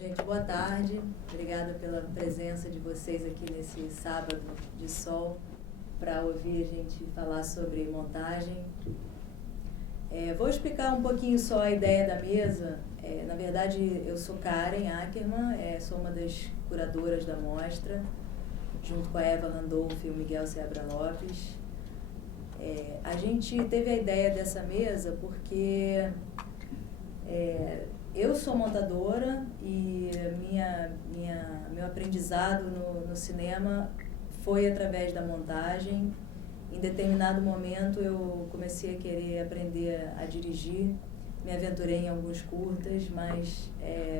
Gente, boa tarde. Obrigada pela presença de vocês aqui nesse sábado de sol para ouvir a gente falar sobre montagem. Vou explicar um pouquinho só a ideia da mesa. Na verdade, eu sou Karen Ackerman, sou uma das curadoras da mostra, junto com a Eva Randolph e o Miguel Seabra Lopes. A gente teve a ideia dessa mesa porque eu sou montadora e meu aprendizado no cinema foi através da montagem. Em determinado momento eu comecei a querer aprender a dirigir, me aventurei em alguns curtas, mas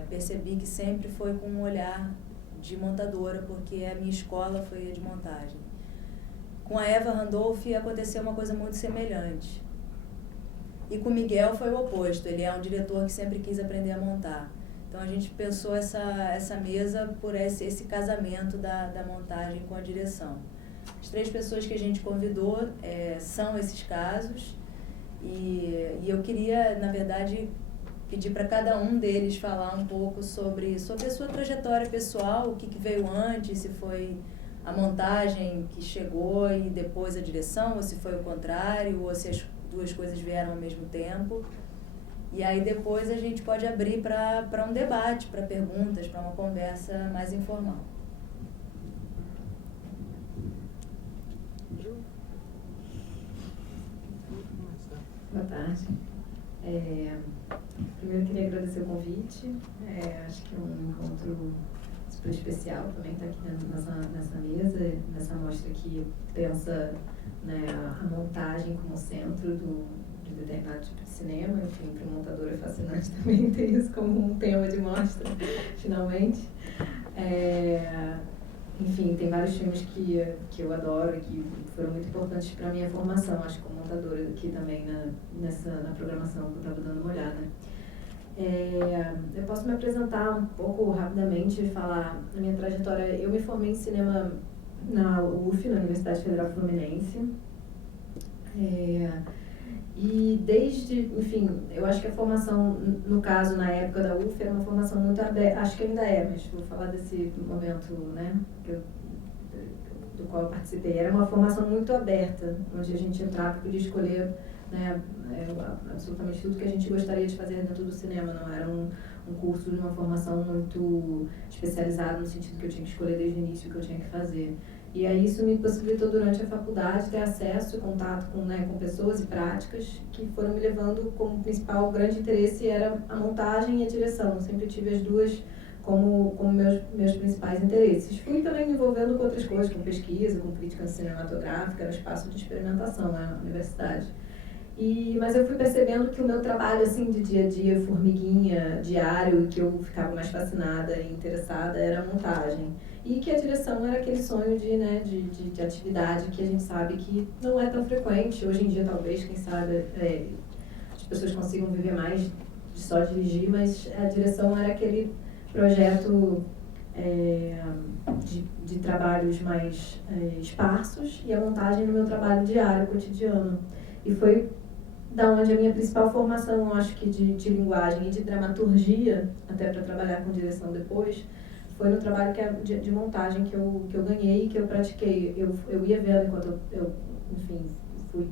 percebi que sempre foi com um olhar de montadora, porque a minha escola foi a de montagem. Com a Eva Randolph aconteceu uma coisa muito semelhante. E com o Miguel foi o oposto, ele é um diretor que sempre quis aprender a montar. Então a gente pensou essa mesa por esse casamento da montagem com a direção. As 3 pessoas que a gente convidou são esses casos e eu queria, na verdade, pedir para cada um deles falar um pouco sobre a sua trajetória pessoal, o que veio antes, se foi a montagem que chegou e depois a direção, ou se foi o contrário, ou se as 2 coisas vieram ao mesmo tempo. E aí depois a gente pode abrir para um debate, para perguntas, para uma conversa mais informal. Boa tarde. Primeiro queria agradecer o convite. Acho que é um encontro super especial também estar aqui nessa mesa, nessa mostra que pensa, né, a montagem como centro de determinado tipo de cinema. Enfim, para o montador é fascinante também ter isso como um tema de mostra, finalmente. Enfim, tem vários filmes que eu adoro e que foram muito importantes para a minha formação, acho que como montadora aqui também na programação que eu estava dando uma olhada. Eu posso me apresentar um pouco rapidamente e falar da minha trajetória. Eu me formei em cinema na UF, na Universidade Federal Fluminense. E enfim, eu acho que a formação, no caso, na época da UF, era uma formação muito aberta, acho que ainda mas vou falar desse momento, né, do qual eu participei. Era uma formação muito aberta, onde a gente entrava e podia escolher, né, absolutamente tudo que a gente gostaria de fazer dentro do cinema. Não era um curso de uma formação muito especializada, no sentido que eu tinha que escolher desde o início o que eu tinha que fazer. E aí isso me possibilitou durante a faculdade ter acesso e contato com pessoas e práticas que foram me levando como principal grande interesse era a montagem e a direção. Eu sempre tive as duas como meus principais interesses. Fui também me envolvendo com outras coisas, com pesquisa, com crítica cinematográfica, era um espaço de experimentação na universidade. Mas eu fui percebendo que o meu trabalho assim, de dia a dia, formiguinha, diário, que eu ficava mais fascinada e interessada, era a montagem. E que a direção era aquele sonho de atividade que a gente sabe que não é tão frequente. Hoje em dia, talvez, quem sabe, as pessoas consigam viver mais de só dirigir, mas a direção era aquele projeto de trabalhos mais esparsos e a montagem no meu trabalho diário, cotidiano. E foi da onde a minha principal formação, eu acho que de linguagem e de dramaturgia, até para trabalhar com direção depois, foi no trabalho de montagem que eu ganhei e que eu pratiquei. Eu ia vendo enquanto eu enfim, fui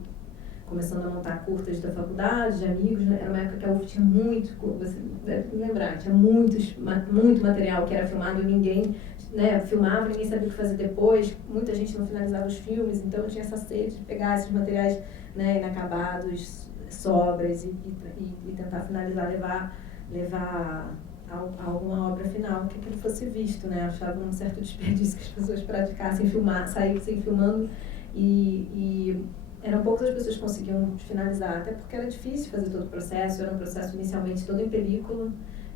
começando a montar curtas da faculdade, de amigos, né? Era uma época que a UF tinha muito, você deve lembrar, tinha muito material que era filmado e ninguém, né, filmava, ninguém sabia o que fazer depois, muita gente não finalizava os filmes, então eu tinha essa sede de pegar esses materiais, né, inacabados, sobras e tentar finalizar, levar a alguma obra final, que aquilo fosse visto, né? Eu achava um certo desperdício que as pessoas praticassem, saíssem filmando e eram poucas as pessoas que conseguiam finalizar, até porque era difícil fazer todo o processo, era um processo inicialmente todo em película,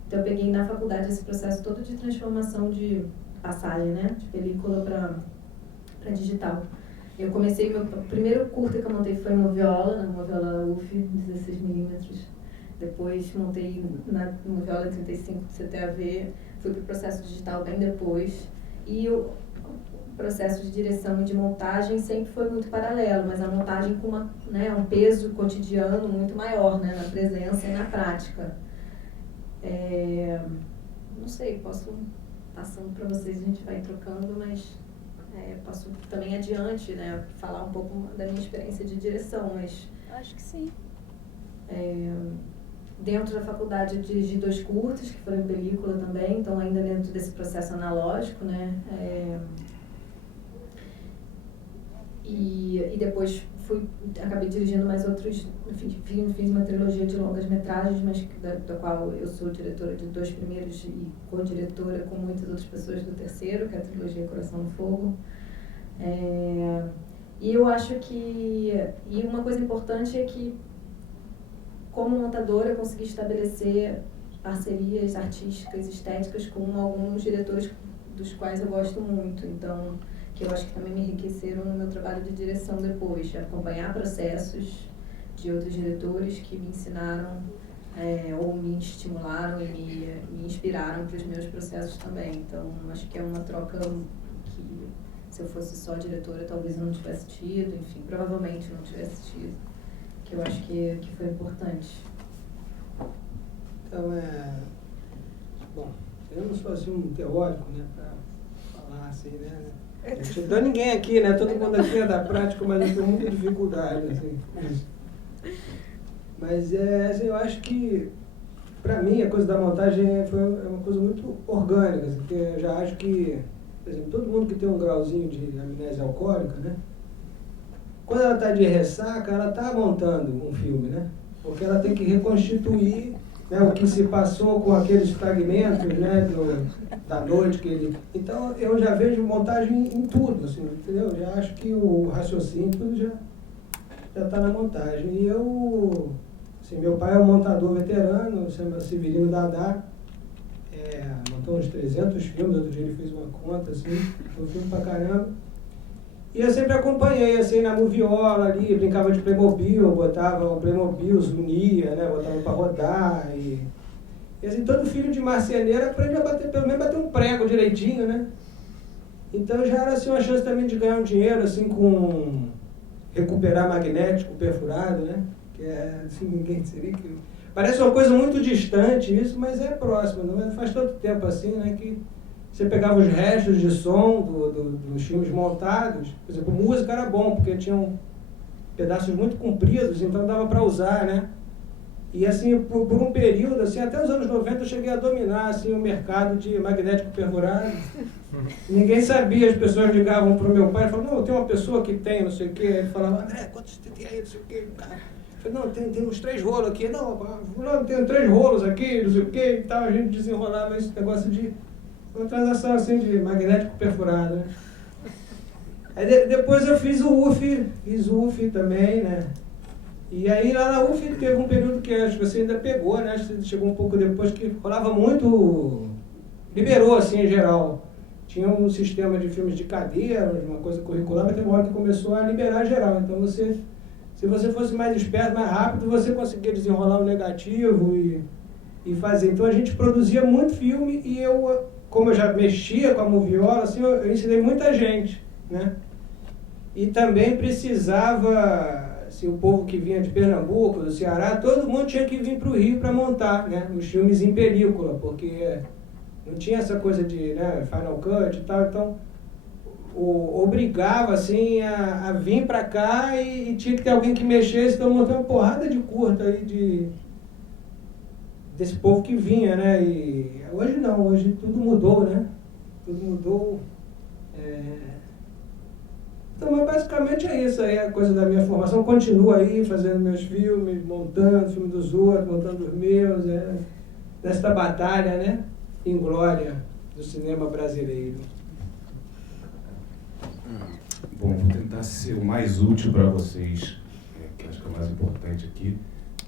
então eu peguei na faculdade esse processo todo de transformação de passagem, né, de película para digital. Eu comecei, meu primeiro curta que eu montei foi uma viola UF, 16mm, depois montei uma viola 35 do CTAV, fui para o processo digital bem depois, e o processo de direção e de montagem sempre foi muito paralelo, mas a montagem com um peso cotidiano muito maior, né, na presença e na prática. não sei, posso passando para vocês, a gente vai trocando, mas posso também adiante, né, falar um pouco da minha experiência de direção, mas... Acho que sim. Dentro da faculdade eu dirigi 2 curtas, que foram em película também, então ainda dentro desse processo analógico, né, e depois acabei dirigindo mais outros, fiz uma trilogia de longas metragens, mas da qual eu sou diretora de 2 primeiros e co-diretora com muitas outras pessoas do terceiro, que é a trilogia Coração no Fogo. E eu acho que uma coisa importante é que, como montadora, eu consegui estabelecer parcerias artísticas, estéticas com alguns diretores dos quais eu gosto muito, então que eu acho que também me enriqueceram no meu trabalho de direção depois, de acompanhar processos de outros diretores que me ensinaram ou me estimularam e me inspiraram para os meus processos também. Então, acho que é uma troca que, se eu fosse só diretora, talvez eu não tivesse tido, enfim, provavelmente não tivesse tido, que eu acho que foi importante. Então, bom, eu não sou assim um teórico, né, para falar assim, né? Não te dou ninguém aqui, né? Todo mundo aqui é da prática, mas eu tenho muita dificuldade, assim, com isso. Mas, assim, eu acho que, para mim, a coisa da montagem é uma coisa muito orgânica, assim, porque eu já acho que, por exemplo, todo mundo que tem um grauzinho de amnésia alcoólica, né? Quando ela está de ressaca, ela está montando um filme, né? Porque ela tem que reconstituir, né, o que se passou com aqueles fragmentos, né, da noite que ele... Então, eu já vejo montagem em tudo, assim, entendeu? Eu já acho que o raciocínio, tudo já está na montagem. E eu... Assim, meu pai é um montador veterano, chama Severino Dadá, montou uns 300 filmes, outro dia ele fez uma conta, assim, foi filme pra caramba. E eu sempre acompanhei, assim, na moviola ali, brincava de Playmobil, botava o Playmobil, unia, né, botava pra rodar. E assim, todo filho de marceneiro aprende a bater, pelo menos bater um prego direitinho, né? Então já era assim, uma chance também de ganhar um dinheiro, assim, com recuperar magnético perfurado, né? Que assim, ninguém seria que... Parece uma coisa muito distante isso, mas é próximo, não faz tanto tempo assim, né, que você pegava os restos de som dos filmes montados, por exemplo, música era bom, porque tinham pedaços muito compridos, então dava para usar, né? E assim, por um período, assim, até os anos 90 eu cheguei a dominar assim, o mercado de magnético perfurado. Ninguém sabia, as pessoas ligavam para o meu pai e falavam, não, tem uma pessoa que tem, não sei o quê. Ele falava, André, quantos tem aí, não sei o quê, cara? Eu falei, não, tem uns 3 rolos aqui. Não, tem 3 rolos aqui, não sei o quê e tal. A gente desenrolava esse negócio de uma transação assim de magnético perfurado, né? Aí depois eu fiz o UF também, né? E aí lá na UF teve um período que acho que você ainda pegou, né? Acho que chegou um pouco depois que rolava muito, liberou assim em geral. Tinha um sistema de filmes de cadeira, uma coisa curricular, mas tem uma hora que começou a liberar geral. Então você, se você fosse mais esperto, mais rápido, você conseguia desenrolar o negativo e fazer. Então a gente produzia muito filme e eu, como eu já mexia com a moviola, assim, eu ensinei muita gente, né? E também precisava, assim, o povo que vinha de Pernambuco, do Ceará, todo mundo tinha que vir para o Rio para montar, né, os filmes em película, porque não tinha essa coisa de, né, Final Cut e tal, então obrigava assim, a vir para cá e tinha que ter alguém que mexesse, então montei uma porrada de curta aí desse povo que vinha, né, e hoje não, hoje tudo mudou, né, tudo mudou. Então, mas basicamente é isso aí, a coisa da minha formação. Continuo aí fazendo meus filmes, montando filme dos outros, montando os meus, nesta batalha, né, inglória do cinema brasileiro. Bom, vou tentar ser o mais útil para vocês, que acho que é o mais importante aqui.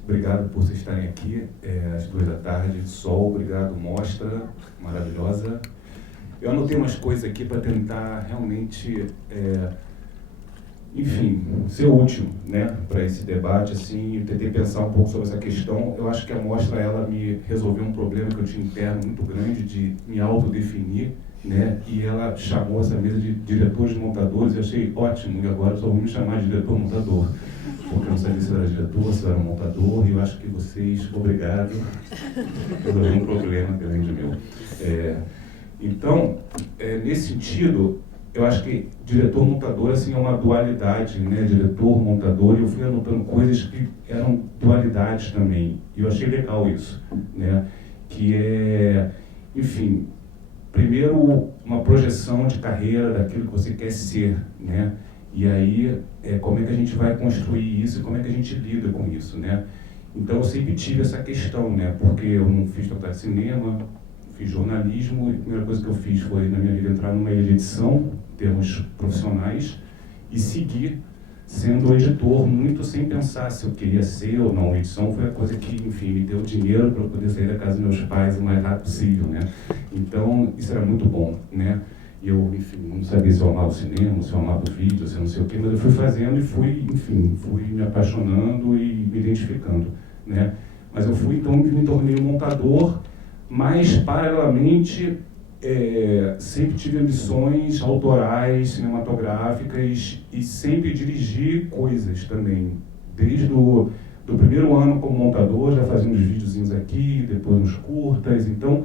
Obrigado por vocês estarem aqui, às 14h, sol, obrigado, mostra maravilhosa. Eu anotei umas coisas aqui para tentar realmente enfim, ser útil, né, para esse debate, assim, eu tentei pensar um pouco sobre essa questão. Eu acho que a mostra, ela me resolveu um problema que eu tinha interno muito grande de me autodefinir, né, e ela chamou essa mesa de diretores montadores, e achei ótimo, e agora só vou me chamar de diretor montador, porque eu não sabia se eu era diretor, se eu era montador, e eu acho que vocês, obrigado, resolveram um problema grande meu. Então, nesse sentido, eu acho que diretor-montador, assim, é uma dualidade, né? Diretor-montador, e eu fui anotando coisas que eram dualidades também, e eu achei legal isso, né? Que é, enfim, primeiro, uma projeção de carreira daquilo que você quer ser, né? E aí, como é que a gente vai construir isso e como é que a gente lida com isso, né? Então, eu sempre tive essa questão, né? Porque eu não fiz faculdade de cinema, fiz jornalismo, e a primeira coisa que eu fiz foi, na minha vida, entrar numa ilha de edição, em termos profissionais, e seguir sendo editor, muito sem pensar se eu queria ser ou não. A edição foi a coisa que, enfim, me deu dinheiro para eu poder sair da casa dos meus pais o mais rápido possível, né? Então, isso era muito bom, né? E eu, enfim, não sabia se eu amava o cinema, se eu amava o vídeo, se eu não sei o quê, mas eu fui fazendo e fui, enfim, fui me apaixonando e me identificando, né? Mas eu fui, então, me tornei um montador, mas, paralelamente, sempre tive ambições autorais, cinematográficas, e sempre dirigi coisas também. Desde do primeiro ano como montador, já fazia uns videozinhos aqui, depois uns curtas. Então,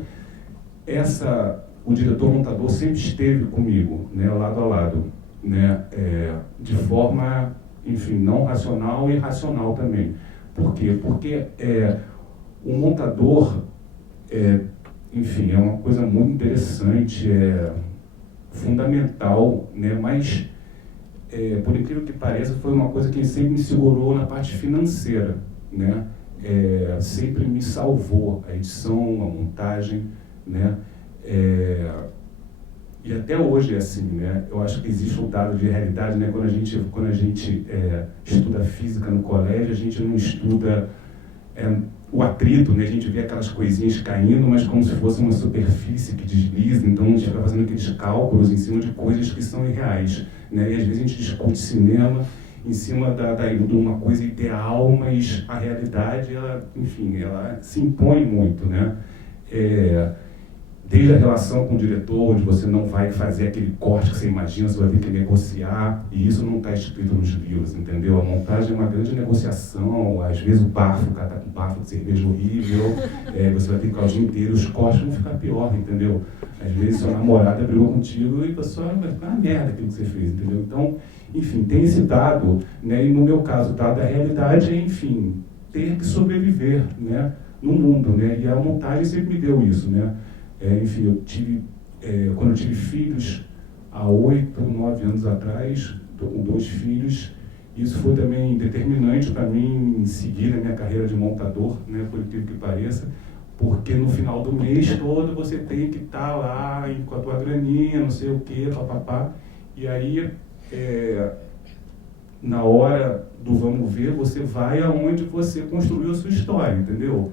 o diretor-montador sempre esteve comigo, né, lado a lado, né, de forma, enfim, não racional e racional também. Por quê? Porque o montador, enfim, é uma coisa muito interessante, fundamental, né? Mas, por incrível que pareça, foi uma coisa que sempre me segurou na parte financeira, né? Sempre me salvou a edição, a montagem, né? E até hoje é assim, né? Eu acho que existe um dado de realidade, né? Quando a gente estuda física no colégio, a gente não estuda o atrito, né? A gente vê aquelas coisinhas caindo, mas como se fosse uma superfície que desliza, então a gente fica fazendo aqueles cálculos em cima de coisas que são irreais, né? E às vezes a gente discute cinema em cima de uma coisa ideal, mas a realidade, ela, enfim, ela se impõe muito, né? Desde a relação com o diretor, onde você não vai fazer aquele corte que você imagina, você vai ter que negociar, e isso não está escrito nos livros, entendeu? A montagem é uma grande negociação, às vezes o cara está com bafo de cerveja horrível, você vai ter que ficar o dia inteiro, os cortes vão ficar pior, entendeu? Às vezes sua namorada brigou contigo e você vai ficar uma merda aquilo que você fez, entendeu? Então, enfim, tem esse dado, né? E no meu caso, o dado da realidade é, enfim, ter que sobreviver, né? No mundo, né? E a montagem sempre me deu isso, né? Enfim, eu tive, quando eu tive filhos, há 8, 9 anos atrás, estou com 2 filhos, isso foi também determinante para mim seguir a minha carreira de montador, né, por incrível que pareça, porque no final do mês todo você tem que estar lá com a tua graninha, não sei o quê, papapá, e aí, na hora do vamos ver, você vai aonde você construiu a sua história, entendeu?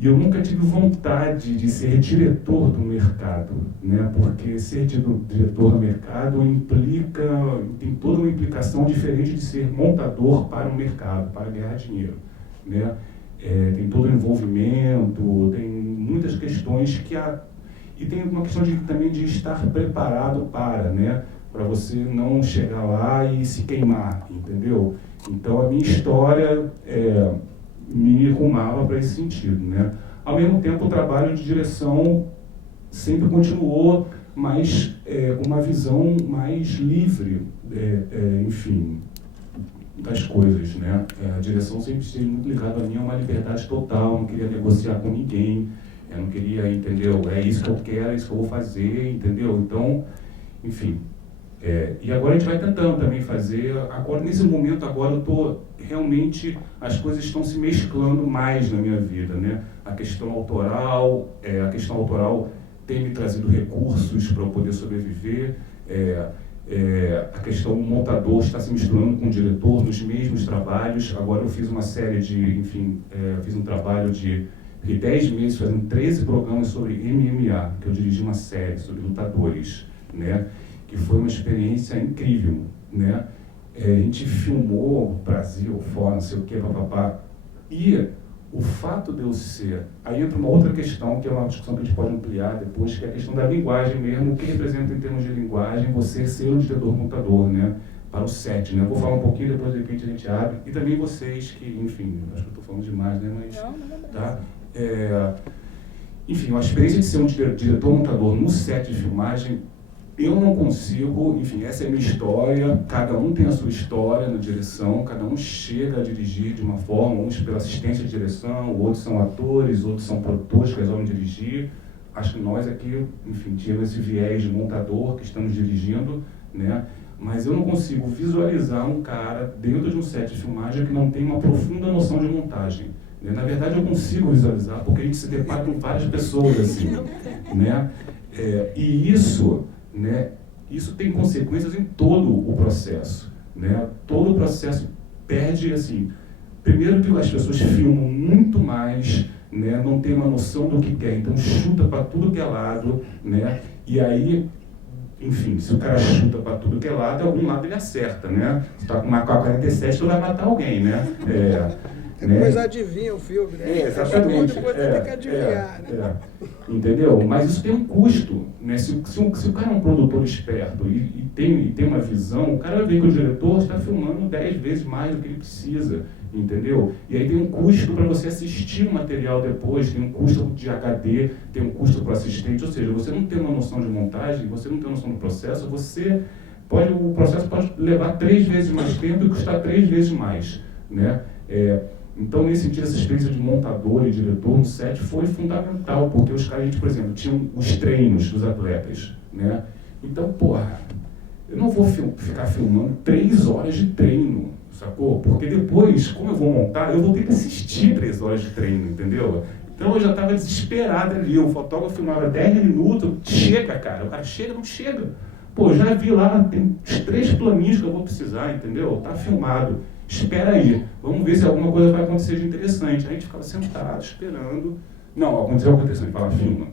E eu nunca tive vontade de ser diretor do mercado, né? Porque ser diretor do mercado tem toda uma implicação diferente de ser montador para o mercado, para ganhar dinheiro, né? Tem todo o envolvimento, tem muitas questões e tem uma questão também de estar preparado né? Para você não chegar lá e se queimar, entendeu? Então a minha história me rumava para esse sentido, né? Ao mesmo tempo, o trabalho de direção sempre continuou, mas com uma visão mais livre, enfim, das coisas, né? A direção sempre esteve muito ligada a mim, a uma liberdade total, não queria negociar com ninguém, eu não queria, entendeu? É isso que eu quero, é isso que eu vou fazer, entendeu? Então, enfim. E agora a gente vai tentando também fazer, agora nesse momento agora eu estou realmente, as coisas estão se mesclando mais na minha vida, né? A questão autoral tem me trazido recursos para eu poder sobreviver, a questão montador está se misturando com o diretor nos mesmos trabalhos. Agora eu fiz uma série fiz um trabalho de 10 meses fazendo 13 programas sobre MMA, que eu dirigi uma série sobre lutadores, né? Que foi uma experiência incrível, né? A gente filmou Brasil, fora, não sei o que, papapá. E o fato de eu ser... Aí entra uma outra questão, que é uma discussão que a gente pode ampliar depois, que é a questão da linguagem mesmo, o que representa em termos de linguagem você ser um diretor-montador, né? Para o set, né? Eu vou falar um pouquinho, depois de repente a gente abre. E também vocês que, enfim, acho que eu estou falando demais, né? Mas, não. tá? Enfim, a experiência de ser um diretor-montador no set de filmagem, eu não consigo, enfim, essa é a minha história, cada um tem a sua história na direção, cada um chega a dirigir de uma forma, uns pela assistência de direção, outros são atores, outros são produtores que resolvem dirigir. Acho que nós aqui, enfim, tínhamos esse viés de montador que estamos dirigindo, né? Mas eu não consigo visualizar um cara dentro de um set de filmagem que não tem uma profunda noção de montagem. Né? Na verdade, eu consigo visualizar, porque a gente se depara com várias pessoas assim, né? E isso, né, isso tem consequências em todo o processo, né? Todo o processo perde, assim, primeiro que as pessoas filmam muito mais, né? Não tem uma noção do que quer, então chuta para tudo que é lado, né? E aí, enfim, se o cara chuta para tudo que é lado, algum lado ele acerta, né? Você está com uma AK-47, tu vai matar alguém, né? Depois adivinha o filme, né? Exatamente. Depois tem que adivinhar, né? Entendeu? Mas isso tem um custo, né? Se o cara é um produtor esperto e tem uma visão, o cara vai ver que o diretor está filmando 10 vezes mais do que ele precisa, entendeu? E aí tem um custo para você assistir o material depois, tem um custo de HD, tem um custo para o assistente, ou seja, você não tem uma noção de montagem, você não tem uma noção do processo, o processo pode levar 3 vezes mais tempo e custar 3 vezes mais, né? Então, nesse sentido, essa experiência de montador e diretor no set foi fundamental, porque os caras, por exemplo, tinham os treinos dos atletas, né? Então, porra, eu não vou ficar filmando 3 horas de treino, sacou? Porque depois, como eu vou montar, eu vou ter que assistir 3 horas de treino, entendeu? Então, eu já estava desesperado ali, o fotógrafo filmava 10 minutos, chega, cara, o cara chega, não chega. Pô, já vi lá, tem os 3 planinhos que eu vou precisar, entendeu? Tá filmado. Espera aí, vamos ver se alguma coisa vai acontecer de interessante. Aí a gente ficava sentado, esperando. Não, aconteceu algo interessante, fala, filma.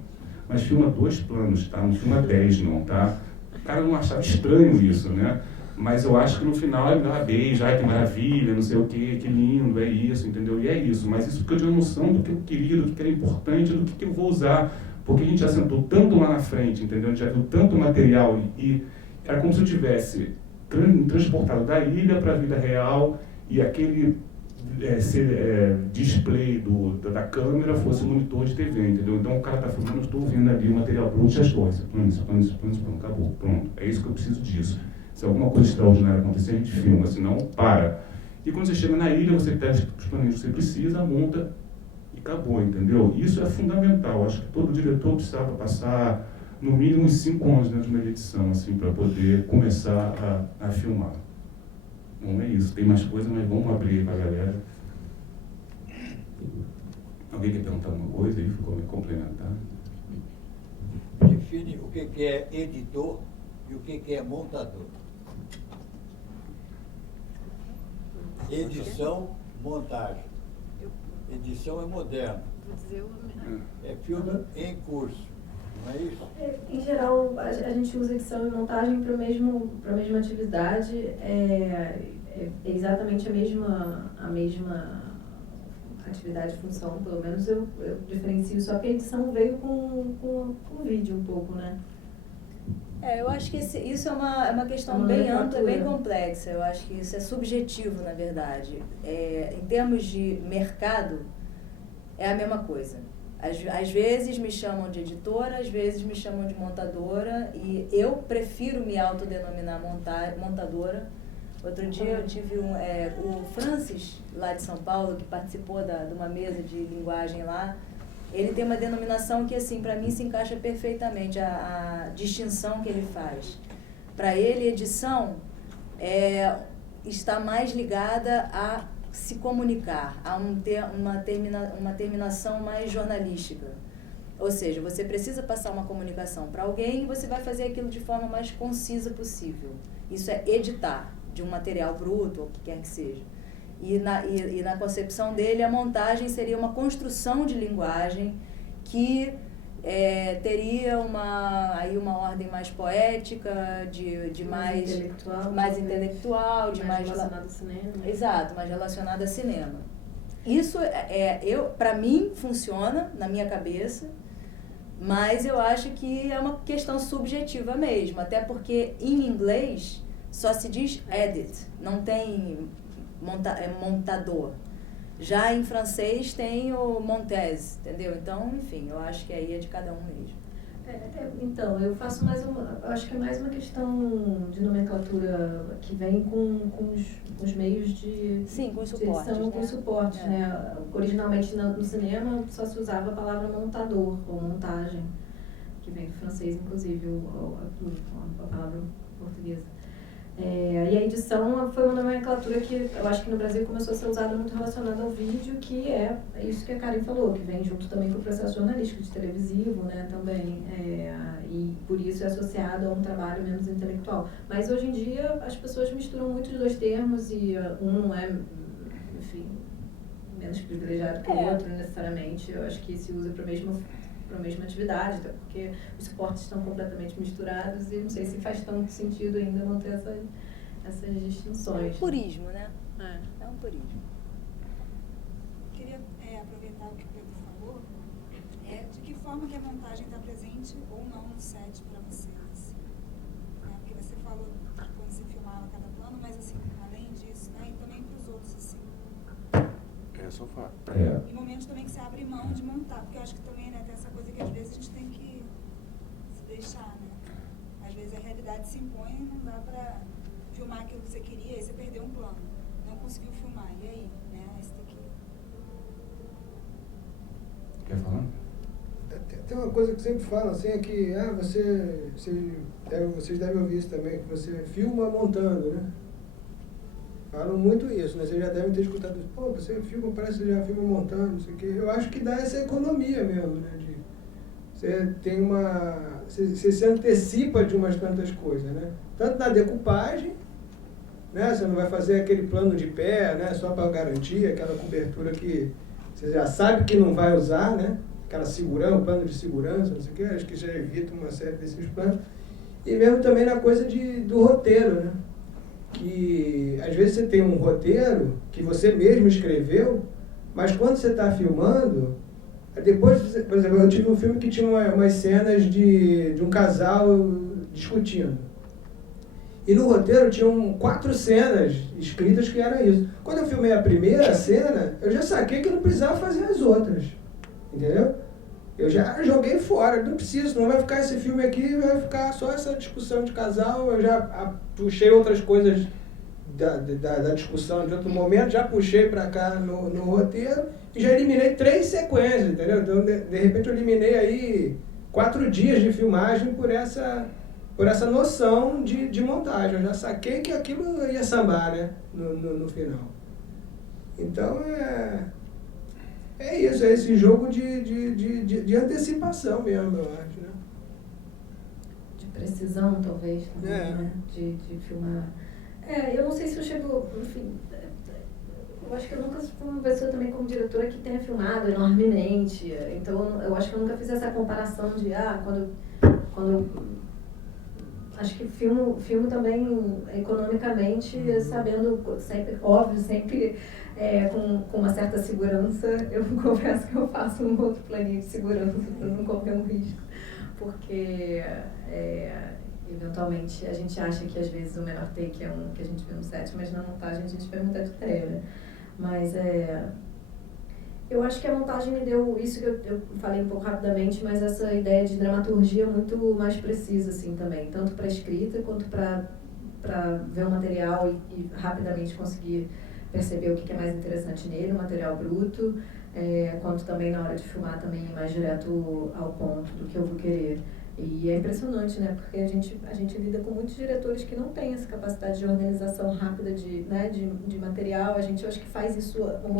Mas filma 2 planos, tá? Não filma 10 não, tá? O cara não achava estranho isso, né? Mas eu acho que no final ele dava beijo, ai que maravilha, não sei o quê, que lindo, é isso, entendeu? E é isso, mas isso porque eu tinha noção do que eu queria, do que era importante, do que eu vou usar. Porque a gente já sentou tanto lá na frente, entendeu? A gente já viu tanto material e era como se eu tivesse transportado da ilha para a vida real e aquele display da câmera fosse um monitor de TV, entendeu? Então o cara está filmando, eu estou vendo ali o material bruto e as coisas. Plano, acabou, pronto. É isso que eu preciso disso. Se alguma coisa extraordinária acontecer, a gente filma, senão para. E quando você chega na ilha, você pega os planos que você precisa, monta e acabou, entendeu? Isso é fundamental. Acho que todo diretor precisava passar no mínimo uns 5 anos dentro de uma edição, assim, para poder começar a filmar. Bom, é isso. Tem mais coisa, mas vamos abrir para a galera. Alguém quer perguntar alguma coisa aí? Ficou me complementar? Define o que é editor e o que é montador. Edição, montagem. Edição é moderno. É filme em curso. Não é isso? Em geral, a gente usa edição e montagem para a mesma atividade, é exatamente a mesma atividade e função, pelo menos eu diferencio, só que a edição veio com vídeo um pouco, né? Eu acho que isso é uma questão bem ampla e bem complexa. Eu acho que isso é subjetivo, na verdade. Em termos de mercado, é a mesma coisa. Às vezes me chamam de editora, às vezes me chamam de montadora, e eu prefiro me autodenominar montadora. Outro dia eu tive o Francis, lá de São Paulo, que participou de uma mesa de linguagem lá. Ele tem uma denominação que, assim, para mim se encaixa perfeitamente, a distinção que ele faz. Para ele, edição está mais ligada a se comunicar, a uma terminação mais jornalística. Ou seja, você precisa passar uma comunicação para alguém e você vai fazer aquilo de forma mais concisa possível. Isso é editar de um material bruto, ou o que quer que seja. E na concepção dele, a montagem seria uma construção de linguagem que teria uma ordem mais poética, de mais intelectual, de mais relacionada ao cinema. Exato, mais relacionada a cinema. Isso para mim funciona na minha cabeça, mas eu acho que é uma questão subjetiva mesmo, até porque em inglês só se diz edit, não tem montador. Já em francês tem o montaise, entendeu? Então, enfim, eu acho que aí é de cada um mesmo. Então, eu faço eu acho que é mais uma questão de nomenclatura que vem com os meios de... Sim, com os de suportes, edição, né? com suportes, né? Originalmente no cinema só se usava a palavra montador ou montagem, que vem do francês, inclusive, a palavra portuguesa. E a edição foi uma nomenclatura que eu acho que no Brasil começou a ser usada muito relacionada ao vídeo, que é isso que a Karen falou, que vem junto também com o processo jornalístico, de televisivo, né, também, e por isso é associado a um trabalho menos intelectual. Mas hoje em dia as pessoas misturam muito os dois termos e um não é, enfim, menos privilegiado que o outro necessariamente. Eu acho que se usa para a mesma atividade, até porque os suportes estão completamente misturados e não sei se faz tanto sentido ainda manter essas distinções. É um purismo, né? É um purismo. Queria aproveitar o que o Pedro falou, de que forma que a montagem está presente ou não no set para vocês. Porque você falou quando você filmava cada plano, mas assim, além disso, né, e também para os outros, assim. Sofá. Em momentos também que você abre mão de montar, porque eu acho que também, né, tem essa coisa que às vezes a gente tem que se deixar, né? Às vezes a realidade se impõe e não dá pra filmar aquilo que você queria, aí você perdeu um plano, não conseguiu filmar, e aí, né? Aí você tem que... Quer falar? Tem uma coisa que sempre falam, assim, é que vocês devem ouvir isso também, que você filma montando, né? Falam muito isso, né? Vocês já devem ter escutado isso. Pô, você filma, parece que já filma montando, não sei o quê. Eu acho que dá essa economia mesmo, né? Você se antecipa de umas tantas coisas, né? Tanto na decupagem, né? Você não vai fazer aquele plano de pé, né? Só para garantir aquela cobertura que você já sabe que não vai usar, né? Aquela segurança, o plano de segurança, não sei o quê. Acho que já evita uma série desses planos. E mesmo também na coisa do roteiro, né? Que às vezes você tem um roteiro que você mesmo escreveu, mas quando você está filmando, depois, por exemplo, eu tive um filme que tinha umas cenas de um casal discutindo. E no roteiro tinham 4 cenas escritas que eram isso. Quando eu filmei a primeira cena, eu já saquei que eu não precisava fazer as outras. Entendeu? Eu já joguei fora, não preciso, não vai ficar esse filme aqui, vai ficar só essa discussão de casal. Eu já puxei outras coisas da discussão de outro momento, já puxei para cá no roteiro e já eliminei 3 sequências, entendeu? Então, de repente, eu eliminei aí 4 dias de filmagem por essa noção de montagem. Eu já saquei que aquilo ia sambar, né, no final. Então, é isso, é esse jogo de antecipação mesmo, eu acho, né? De precisão, talvez, também, né? De filmar. Eu não sei se eu chego, enfim, eu acho que eu nunca fui uma pessoa também como diretora que tenha filmado enormemente, então eu acho que eu nunca fiz essa comparação de, quando acho que filmo também economicamente, sabendo, sempre, óbvio, sempre com uma certa segurança. Eu confesso que eu faço um outro planinho de segurança para não correr um risco, porque eventualmente a gente acha que às vezes o menor take é um que a gente vê no set, mas na montagem a gente vê muita ideia, né? Mas eu acho que a montagem me deu isso que eu falei um pouco rapidamente, mas essa ideia de dramaturgia muito mais precisa, assim, também, tanto para escrita quanto para ver o material e rapidamente conseguir perceber o que é mais interessante nele, o material bruto, quanto também na hora de filmar também ir mais direto ao ponto do que eu vou querer. E é impressionante, né? Porque a gente lida com muitos diretores que não têm essa capacidade de organização rápida de material. Eu acho que faz isso uma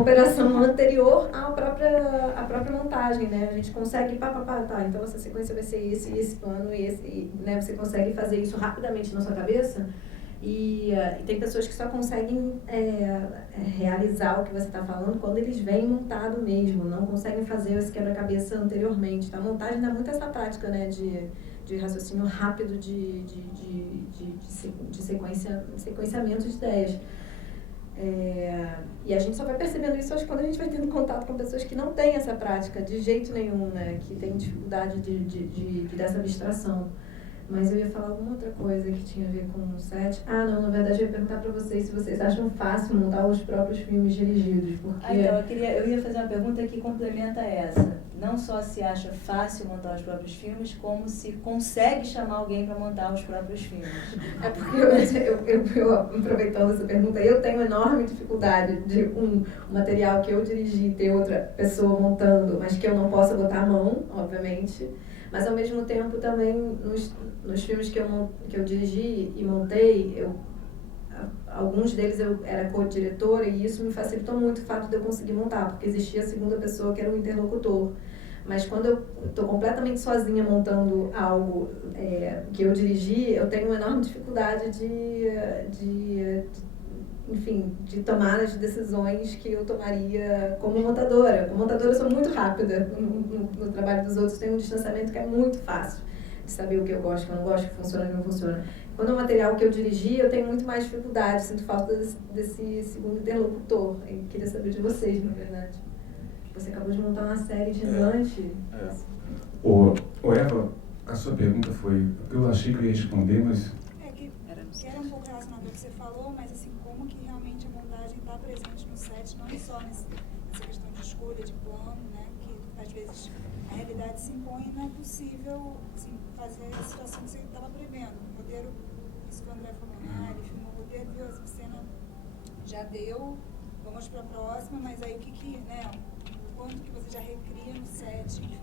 operação anterior à própria montagem, né? A gente consegue, tá, então essa sequência vai ser esse plano, né? Você consegue fazer isso rapidamente na sua cabeça. E tem pessoas que só conseguem realizar o que você está falando quando eles vêm montado mesmo, não conseguem fazer esse quebra-cabeça anteriormente. Então, a montagem dá muito essa prática, né, de raciocínio rápido, de sequenciamento de ideias. E a gente só vai percebendo isso, acho, quando a gente vai tendo contato com pessoas que não têm essa prática de jeito nenhum, né, que têm dificuldade dessa abstração. Mas eu ia falar alguma outra coisa que tinha a ver com o set. Não, na verdade eu ia perguntar para vocês se vocês acham fácil montar os próprios filmes dirigidos, porque... Então, eu ia fazer uma pergunta que complementa essa. Não só se acha fácil montar os próprios filmes, como se consegue chamar alguém para montar os próprios filmes. É porque eu aproveitando essa pergunta, eu tenho enorme dificuldade de um material que eu dirigi ter outra pessoa montando, mas que eu não possa botar a mão, obviamente. Mas, ao mesmo tempo, também, nos filmes que eu dirigi e montei, alguns deles eu era co-diretora, e isso me facilitou muito o fato de eu conseguir montar, porque existia a segunda pessoa que era o interlocutor. Mas quando eu estou completamente sozinha montando algo que eu dirigi, eu tenho uma enorme dificuldade de tomar as decisões que eu tomaria como montadora. Como montadora eu sou muito rápida. No trabalho dos outros tem um distanciamento que é muito fácil de saber o que eu gosto, o que eu não gosto, o que funciona e o que não funciona. Quando é um material que eu dirigi, eu tenho muito mais dificuldade, sinto falta desse segundo interlocutor. Eu queria saber de vocês, na verdade. Você acabou de montar uma série gigante. Ô Eva, a sua pergunta foi... Eu achei que eu ia responder, mas... Que era um pouco relacionado ao que você falou, mas assim, como que realmente a montagem está presente no set, não só nessa questão de escolha, de plano, né? Que às vezes a realidade se impõe e não é possível assim, fazer a situação que você estava prevendo. O roteiro, isso que o André falou, ele filmou o roteiro, viu essa cena, já deu, vamos para a próxima, mas aí quanto que você já recria no set, enfim,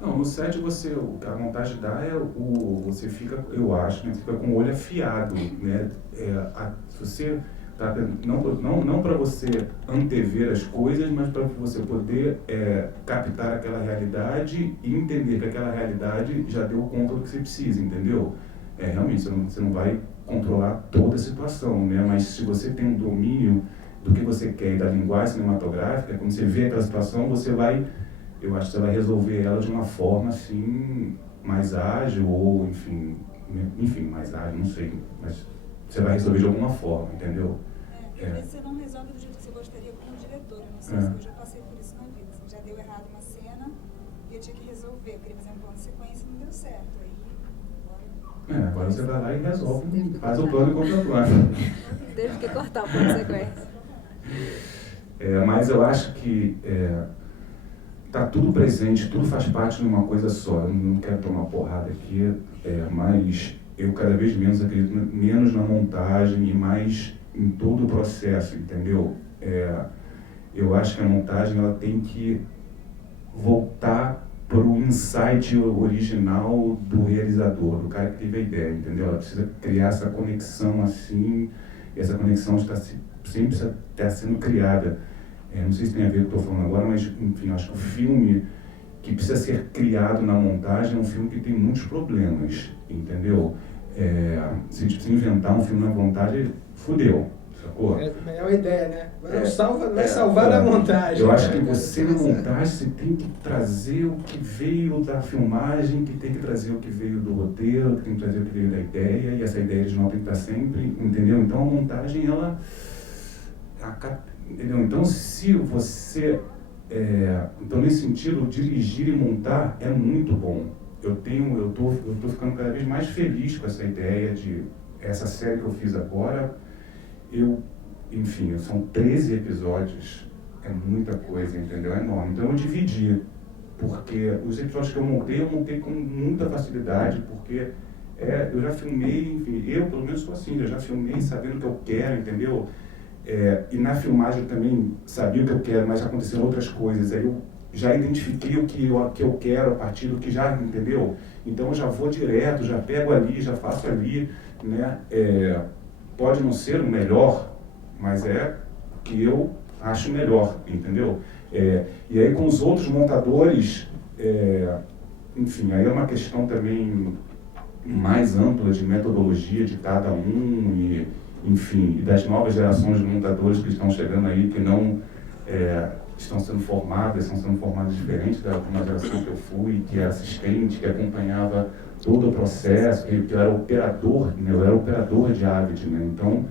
Não, no set a montagem dá você fica, eu acho, né, fica com o olho afiado, né? Se você tá, não para você antever as coisas, mas para você poder captar aquela realidade e entender que aquela realidade já deu conta do que você precisa, entendeu? Realmente, você não vai controlar toda a situação, né? Mas se você tem um domínio do que você quer e da linguagem cinematográfica, quando você vê aquela situação, eu acho que você vai resolver ela de uma forma assim mais ágil ou enfim, mais ágil, não sei, mas você vai resolver de alguma forma, entendeu? Às vezes você não resolve do jeito que você gostaria como diretor. Eu não sei se eu já passei por isso na vida. Assim, já deu errado uma cena e eu tinha que resolver. Eu queria fazer um plano de sequência e não deu certo. Agora você vai lá e resolve, faz o plano e compra o plano. Teve que cortar o plano de sequência. Mas eu acho que está tudo presente, tudo faz parte de uma coisa só. Eu não quero tomar porrada aqui, mas eu cada vez menos acredito menos na montagem e mais em todo o processo, entendeu? Eu acho que a montagem ela tem que voltar para o insight original do realizador, do cara que teve a ideia, entendeu? Ela precisa criar essa conexão assim, e essa conexão sempre está sendo criada. Não sei se tem a ver com o que eu estou falando agora, mas, enfim, acho que o filme que precisa ser criado na montagem é um filme que tem muitos problemas, entendeu? Se a gente precisa inventar um filme na montagem, fudeu, sacou? É uma ideia, né? Vai salvar na montagem. Eu acho que você na montagem você tem que trazer o que veio da filmagem, que tem que trazer o que veio do roteiro, que tem que trazer o que veio da ideia, e essa ideia original tem que estar sempre, entendeu? Então a montagem, ela... Entendeu? Então, se você... então, nesse sentido, dirigir e montar é muito bom. Eu tô ficando cada vez mais feliz com essa ideia de... Essa série que eu fiz agora, enfim, são 13 episódios. É muita coisa, entendeu? É enorme. Então, eu dividi. Porque os episódios que eu montei com muita facilidade, porque eu já filmei, enfim, eu pelo menos sou assim, eu já filmei sabendo o que eu quero, entendeu? E na filmagem eu também sabia o que eu quero, mas aconteceram outras coisas. Aí eu já identifiquei o que eu quero a partir do que já, entendeu? Então eu já vou direto, já pego ali, já faço ali, né? Pode não ser o melhor, mas é o que eu acho melhor, entendeu? E aí com os outros montadores, enfim, aí é uma questão também mais ampla de metodologia de cada um e, enfim, e das novas gerações de montadores que estão chegando aí, que não estão sendo formadas diferente da uma geração que eu fui, que era assistente, que acompanhava todo o processo, que eu era operador, né? Eu era operador de Avid, né? Então,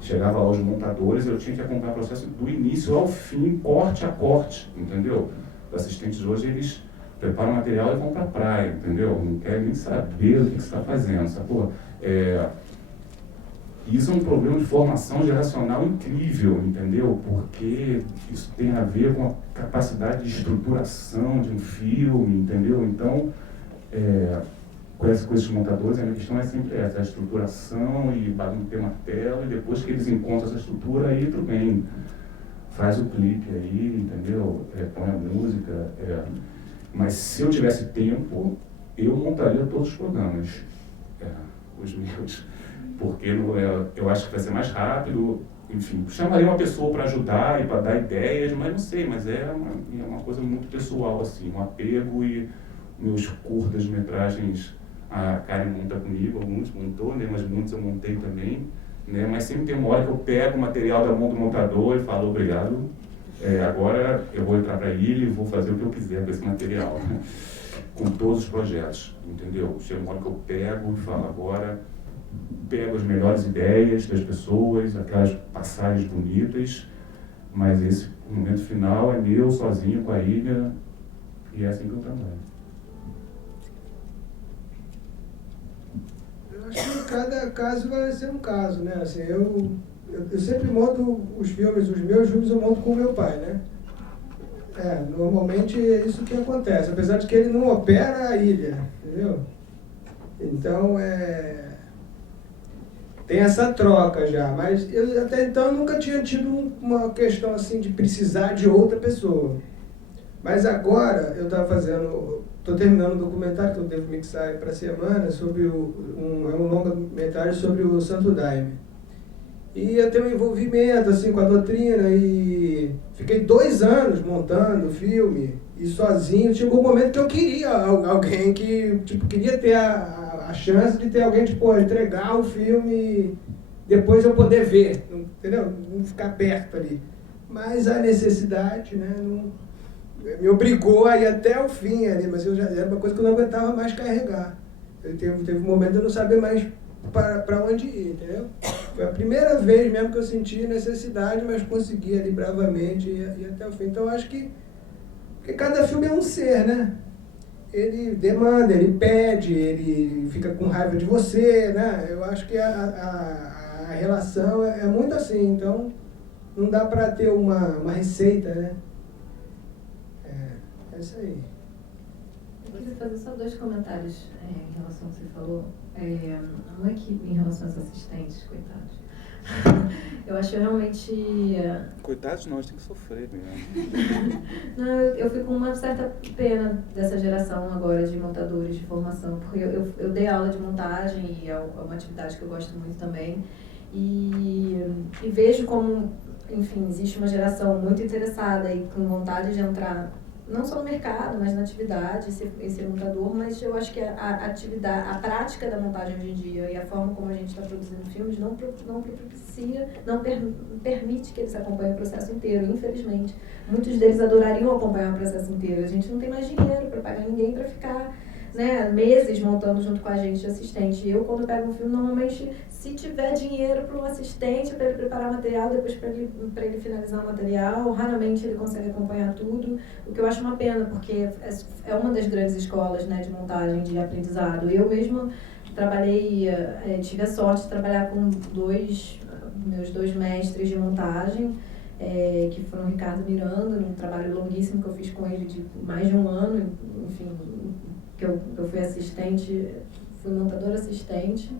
chegava lá os montadores, eu tinha que acompanhar o processo do início ao fim, corte a corte, entendeu? Os assistentes hoje, eles preparam o material e vão para a praia, entendeu? Não querem nem saber o que você está fazendo, sacou? Isso é um problema de formação geracional incrível, entendeu? Porque isso tem a ver com a capacidade de estruturação de um filme, entendeu? Então, com esses montadores, a minha questão é sempre essa, a estruturação e bater martelo, e depois que eles encontram essa estrutura, aí tudo bem, faz o clipe aí, entendeu? Põe a música. Mas se eu tivesse tempo, eu montaria todos os programas, os meus, porque eu acho que vai ser mais rápido, enfim, chamaria uma pessoa para ajudar e para dar ideias, mas não sei, mas é uma coisa muito pessoal, assim, um apego, e meus curtas-metragens, a Karen monta comigo, alguns montou, né, mas muitos eu montei também, né, mas sempre tem uma hora que eu pego o material da mão do montador e falo obrigado, agora eu vou entrar para a ilha e vou fazer o que eu quiser com esse material, né, com todos os projetos, entendeu? Chega uma hora que eu pego e falo, agora pego as melhores ideias das pessoas, aquelas passagens bonitas, mas esse momento final é meu, sozinho, com a ilha, e é assim que eu trabalho. Eu acho que cada caso vai ser um caso, né? Assim, eu sempre monto os meus filmes eu monto com o meu pai, né? Normalmente é isso que acontece, apesar de que ele não opera a ilha, entendeu? Então, tem essa troca já, mas eu até então nunca tinha tido uma questão assim de precisar de outra pessoa. Mas agora eu estou terminando um documentário que eu devo mixar para a semana sobre um longa-metragem sobre o Santo Daime. E eu tenho um envolvimento assim com a doutrina e fiquei 2 anos montando o filme e sozinho. Chegou um momento que eu queria alguém que queria ter a chance de ter alguém entregar o filme e depois eu poder ver, entendeu? Não ficar perto ali. Mas a necessidade, né, me obrigou a ir até o fim ali, mas era uma coisa que eu não aguentava mais carregar. Teve um momento de eu não saber mais para onde ir, entendeu? Foi a primeira vez mesmo que eu senti necessidade, mas consegui ali bravamente ir até o fim. Então eu acho que cada filme é um ser, né? Ele demanda, ele pede, ele fica com raiva de você, né? Eu acho que a relação é muito assim, então não dá para ter uma receita, né? É isso aí. Eu queria fazer só 2 comentários em relação ao que você falou. Um é que, em relação aos assistentes, coitados. Eu acho realmente... Coitados não, a gente tem que sofrer mesmo. Não, eu fico com uma certa pena dessa geração agora de montadores de formação, porque eu dei aula de montagem e é uma atividade que eu gosto muito também. E vejo como, enfim, existe uma geração muito interessada e com vontade de entrar não só no mercado, mas na atividade, esse montador, mas eu acho que a atividade, a prática da montagem hoje em dia e a forma como a gente está produzindo filmes não propicia, não permite que eles acompanhem o processo inteiro, infelizmente. Muitos deles adorariam acompanhar o processo inteiro. A gente não tem mais dinheiro para pagar ninguém para ficar, né, meses montando junto com a gente de assistente. Eu, quando pego um filme, normalmente, se tiver dinheiro para um assistente, para ele preparar o material, depois para ele finalizar o material, raramente ele consegue acompanhar tudo, o que eu acho uma pena, porque é uma das grandes escolas, né, de montagem, de aprendizado. Eu mesma trabalhei, tive a sorte de trabalhar com meus dois mestres de montagem, que foram o Ricardo Miranda, num trabalho longuíssimo que eu fiz com ele de mais de 1 ano, enfim, que eu fui assistente, fui montadora assistente,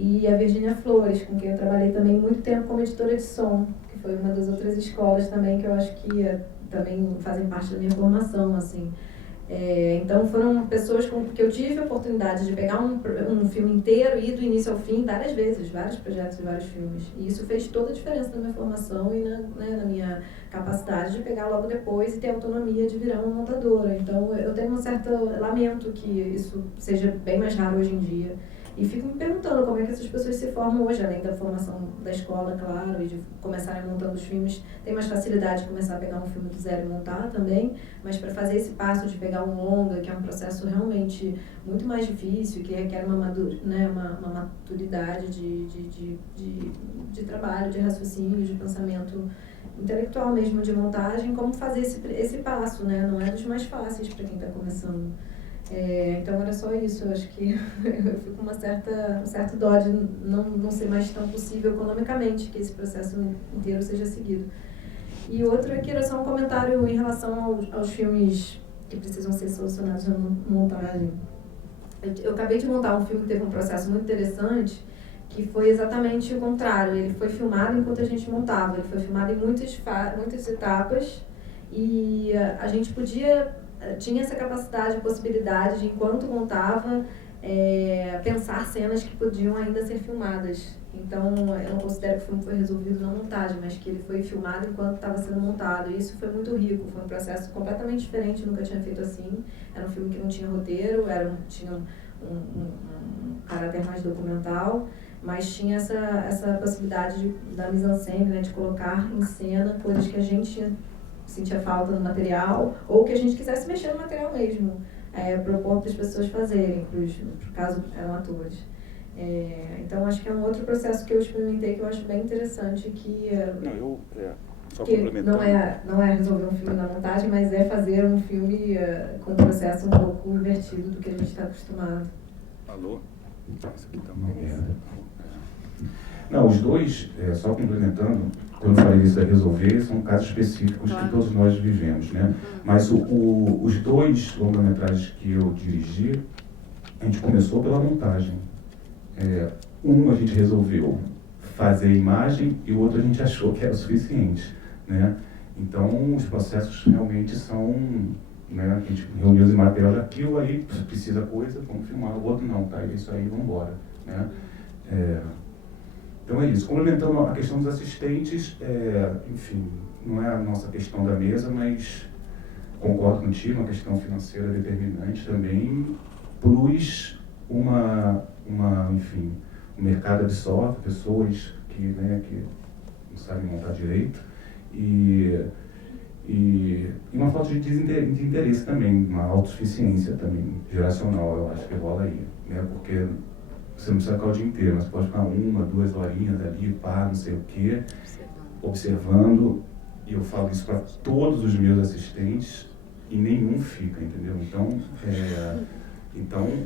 e a Virgínia Flores, com quem eu trabalhei também muito tempo como editora de som, que foi uma das outras escolas também que eu acho que também fazem parte da minha formação, assim. Então foram pessoas com que eu tive a oportunidade de pegar um filme inteiro e ir do início ao fim várias vezes, vários projetos e vários filmes. E isso fez toda a diferença na minha formação e na minha capacidade de pegar logo depois e ter autonomia de virar uma montadora. Então eu tenho um certo lamento que isso seja bem mais raro hoje em dia. E fico me perguntando como é que essas pessoas se formam hoje, além da formação da escola, claro, e de começarem montando os filmes. Tem mais facilidade de começar a pegar um filme do zero e montar também, mas para fazer esse passo de pegar um longa, que é um processo realmente muito mais difícil, que requer uma maturidade de trabalho, de raciocínio, de pensamento intelectual mesmo, de montagem, como fazer esse passo, né? Não é dos mais fáceis para quem está começando. Então era só isso, eu acho que eu fico com um certo dó de não ser mais tão possível economicamente que esse processo inteiro seja seguido. E outro é que era só um comentário em relação aos filmes que precisam ser solucionados na montagem. Eu acabei de montar um filme que teve um processo muito interessante, que foi exatamente o contrário. Ele foi filmado enquanto a gente montava, ele foi filmado em muitas etapas, e a gente tinha essa capacidade, possibilidade de, enquanto montava, pensar cenas que podiam ainda ser filmadas. Então, eu não considero que o filme foi resolvido na montagem, mas que ele foi filmado enquanto estava sendo montado. E isso foi muito rico, foi um processo completamente diferente, nunca tinha feito assim. Era um filme que não tinha roteiro, tinha um caráter mais documental, mas tinha essa possibilidade da mise-en-scène, né, de colocar em cena coisas que a gente sentia falta no material, ou que a gente quisesse mexer no material mesmo, propor para as pessoas fazerem, por caso eram atores. Então acho que é um outro processo que eu experimentei que eu acho bem interessante, que só que complementando. não é resolver um filme na montagem, mas é fazer um filme com um processo um pouco invertido do que a gente está acostumado. Alô? Essa aqui tá uma merda. Não, os dois, só complementando, quando eu falei isso da resolver, são casos específicos que todos nós vivemos, né? Mas os dois longa-metragens que eu dirigi, a gente começou pela montagem. Um a gente resolveu fazer a imagem e o outro a gente achou que era o suficiente, né? Então, os processos realmente são, né, a gente reuniu os materiais daquilo, aí precisa coisa, vamos filmar, o outro não, tá? É isso aí, vamos embora, né? Então é isso. Complementando a questão dos assistentes, enfim, não é a nossa questão da mesa, mas concordo contigo, uma questão financeira determinante também, plus enfim, o mercado absorve pessoas que não sabem montar direito e uma falta de interesse também, uma autossuficiência também, geracional, eu acho que rola aí, né? Porque você não precisa ficar o dia inteiro, mas pode ficar 1, 2 horinhas ali, não sei o quê, observando, e eu falo isso para todos os meus assistentes, e nenhum fica, entendeu? Então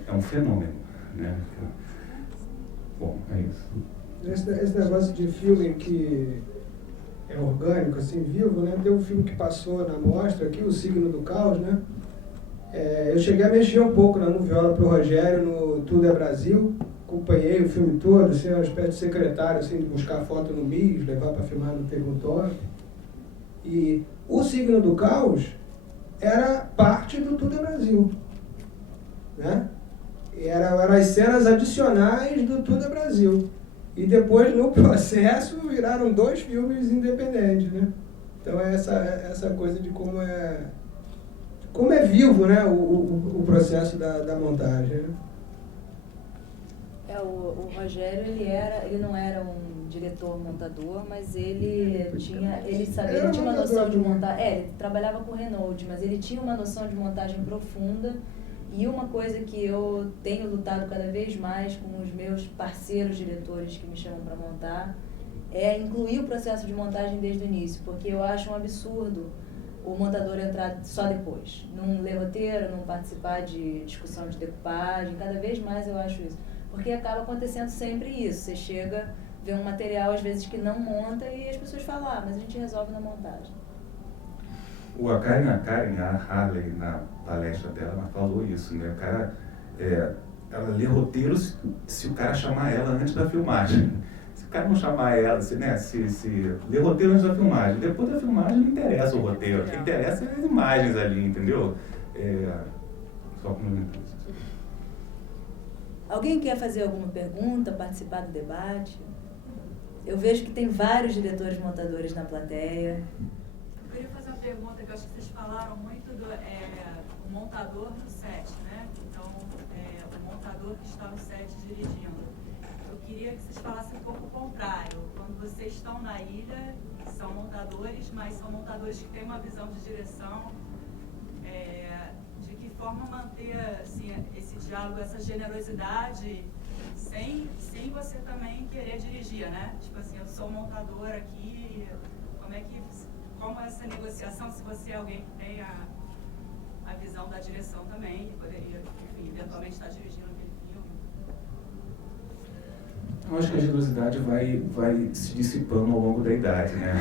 é um fenômeno, né? Bom, é isso. Esse negócio de filme que é orgânico, assim, vivo, né? Tem um filme que passou na mostra aqui, O Signo do Caos, né? Eu cheguei a mexer um pouco na Moviola pro Rogério no Tudo é Brasil, acompanhei o filme todo, assim, uma espécie de secretário, assim, de buscar foto no MIS, levar para filmar no Território. E O Signo do Caos era parte do Tudo é Brasil, né? Eram as cenas adicionais do Tudo é Brasil. E depois, no processo, viraram 2 filmes independentes, né? Então é essa coisa de como é vivo, né, o processo da montagem, né? O Rogério, ele não era um diretor montador, mas ele tinha uma noção de montagem. Ele trabalhava com Renault, mas ele tinha uma noção de montagem profunda. E uma coisa que eu tenho lutado cada vez mais com os meus parceiros diretores que me chamam para montar é incluir o processo de montagem desde o início, porque eu acho um absurdo o montador entrar só depois, não ler roteiro, não participar de discussão de decupagem. Cada vez mais eu acho isso, porque acaba acontecendo sempre isso. Você chega, vê um material às vezes que não monta e as pessoas falam, mas a gente resolve na montagem. A Karen, a Harley, na palestra dela, ela falou isso, né? O cara, ela lê roteiros se o cara chamar ela antes da filmagem. Se o cara não chamar ela, se lê roteiro antes da filmagem. Depois da filmagem não interessa o roteiro, o que interessa é as imagens ali, entendeu? Só complementando isso. Alguém quer fazer alguma pergunta, participar do debate? Eu vejo que tem vários diretores montadores na plateia. Eu queria fazer uma pergunta que eu acho que vocês falaram muito montador do set, né? Então, o montador que está no set dirigindo. Eu queria que vocês falassem um pouco o contrário. Quando vocês estão na ilha, são montadores, mas são montadores que têm uma visão de direção. De que forma manter assim, esse diálogo, essa generosidade, sem você também querer dirigir, né? Tipo assim, eu sou montador aqui, como essa negociação, se você é alguém que tem a visão da direção também, e poderia, enfim, eventualmente estar dirigindo aquele filme. Eu acho que a generosidade vai se dissipando ao longo da idade, né?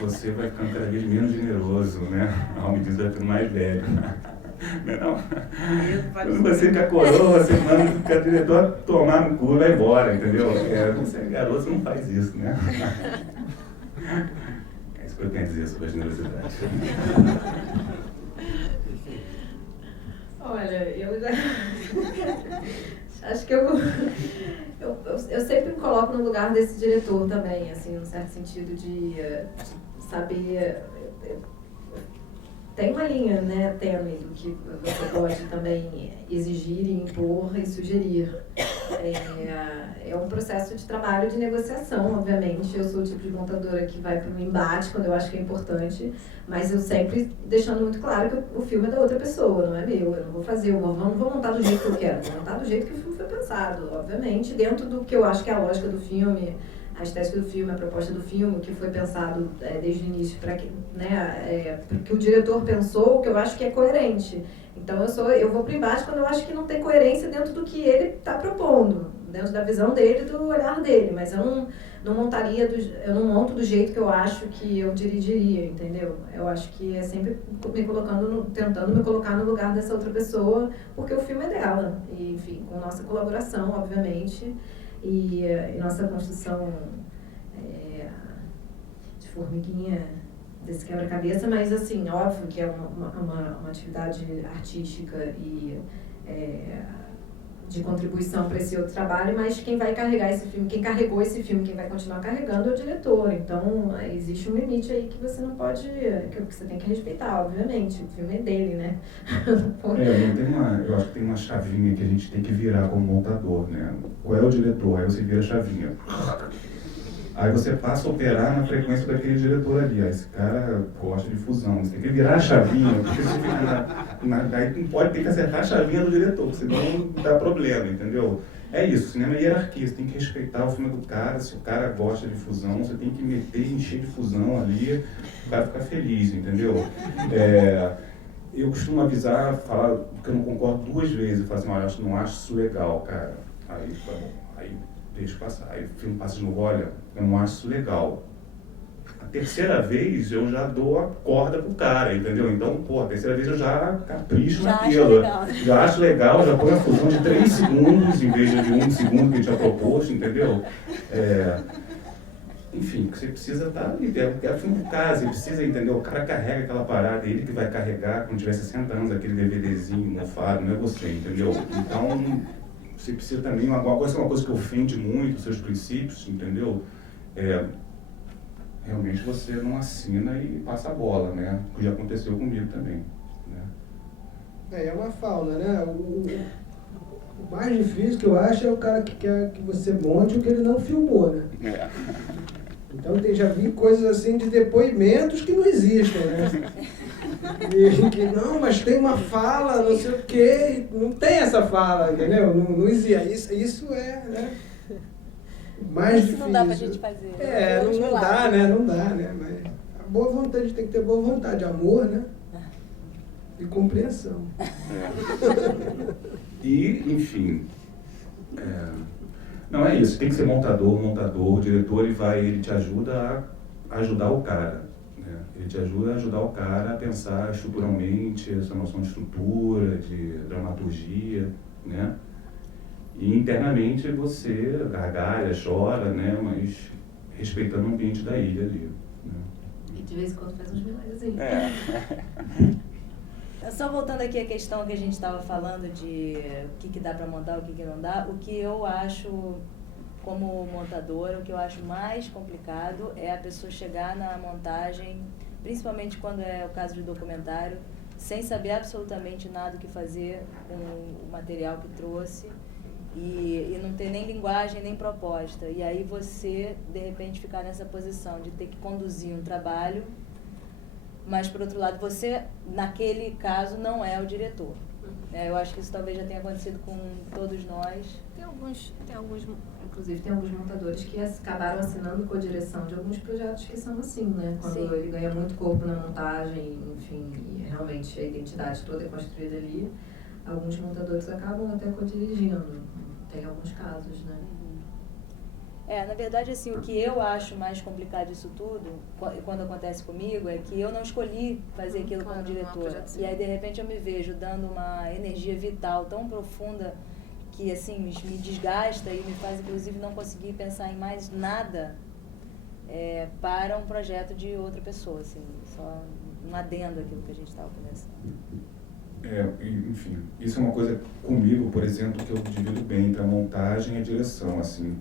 Você vai ficando cada vez menos generoso, né? Ao medida que vai ficando mais velho. Não. Quando você fica coroa, você manda o diretor tomar no cu e vai embora, entendeu? Você é garoto, você não faz isso, né? É isso que eu tenho a dizer sobre a generosidade. Olha, eu já... Acho que eu sempre me coloco no lugar desse diretor também, assim, num certo sentido de saber... Tem uma linha, né, tênue do que você pode também exigir, impor e sugerir. É um processo de trabalho de negociação, obviamente. Eu sou o tipo de montadora que vai para um embate quando eu acho que é importante, mas eu sempre deixando muito claro que o filme é da outra pessoa, não é meu. Eu não vou fazer, eu não vou montar do jeito que eu quero, vou montar do jeito que o filme foi pensado, obviamente, dentro do que eu acho que é a lógica do filme, a estética do filme, a proposta do filme, que foi pensado desde o início para que, né, que o diretor pensou, que eu acho que é coerente. Então eu vou para o embate quando eu acho que não tem coerência dentro do que ele está propondo, dentro da visão dele, do olhar dele, mas eu não monto do jeito que eu acho que eu dirigiria, entendeu? Eu acho que é sempre tentando me colocar no lugar dessa outra pessoa, porque o filme é dela, e, enfim, com nossa colaboração, obviamente, e nossa construção de formiguinha desse quebra-cabeça, mas assim, óbvio que é uma atividade artística e de contribuição para esse outro trabalho, mas quem vai carregar esse filme, quem carregou esse filme, quem vai continuar carregando é o diretor. Então, existe um limite aí que você não pode, que você tem que respeitar, obviamente. O filme é dele, né? Eu acho que tem uma chavinha que a gente tem que virar como montador, né? Qual é o diretor? Aí você vira a chavinha. Aí você passa a operar na frequência daquele diretor ali. Esse cara gosta de fusão. Você tem que virar a chavinha, porque você fica aí não pode ter que acertar a chavinha do diretor, senão dá problema, entendeu? É isso, cinema é hierarquia, você tem que respeitar o filme do cara. Se o cara gosta de fusão, você tem que meter, encher de fusão ali, o cara ficar feliz, entendeu? Eu costumo avisar, falar que eu não concordo 2 vezes, eu falo assim, olha, eu não acho isso legal, cara. Aí tá bom, aí deixa passar. Aí o filme passa de novo, olha, eu não acho isso legal. A 3ª vez eu já dou a corda pro cara, entendeu? Então, a 3ª vez eu já capricho naquilo. Já acho legal, já põe a fusão de 3 segundos em vez de 1 segundo que eu tinha proposto, entendeu? Enfim, você precisa estar ali, é filme do cara, você precisa, entendeu? O cara carrega aquela parada, ele que vai carregar quando tiver 60 anos, aquele DVDzinho mofado, não é você, entendeu? Então, você precisa também, uma coisa que ofende muito os seus princípios, entendeu? Realmente você não assina e passa a bola, né? O que já aconteceu comigo também, né? É uma fauna, né? O mais difícil que eu acho é o cara que quer que você monte o que ele não filmou, né? Então já vi coisas assim de depoimentos que não existem, né? E que não, mas tem uma fala, não sei o quê, não tem essa fala, entendeu? Não existe. Isso é, né? Mais isso difícil. Não dá pra gente fazer. Não dá, né? Não dá, né? Mas a boa vontade, tem que ter boa vontade, amor, né? E compreensão. E, enfim, não é isso, tem que ser montador, o diretor ele te ajuda a ajudar o cara, né? Ele te ajuda a ajudar o cara a pensar estruturalmente, essa noção de estrutura, de dramaturgia, né? E internamente você gargalha, chora, né? Mas respeitando o ambiente da ilha ali, né? E de vez em quando faz uns milagres aí. Só voltando aqui à questão que a gente estava falando de o que dá para montar, o que não dá, o que eu acho, como montadora, o que eu acho mais complicado é a pessoa chegar na montagem principalmente quando é o caso de documentário, sem saber absolutamente nada o que fazer com o material que trouxe e não ter nem linguagem nem proposta. E aí você, de repente, ficar nessa posição de ter que conduzir um trabalho, mas, por outro lado, você, naquele caso, não é o diretor. Eu acho que isso talvez já tenha acontecido com todos nós. Inclusive tem alguns montadores que acabaram assinando co-direção de alguns projetos que são assim, né? Quando Sim. ele ganha muito corpo na montagem, enfim, e realmente a identidade toda é construída ali, alguns montadores acabam até co-dirigindo. Tem alguns casos, né? Na verdade, assim, o que eu acho mais complicado disso tudo, quando acontece comigo, é que eu não escolhi fazer aquilo como diretor. E aí, de repente, eu me vejo dando uma energia vital tão profunda que, assim, me desgasta e me faz, inclusive, não conseguir pensar em mais nada para um projeto de outra pessoa, assim, só um adendo àquilo que a gente estava conversando. Enfim, isso é uma coisa comigo, por exemplo, que eu divido bem entre a montagem e a direção, assim.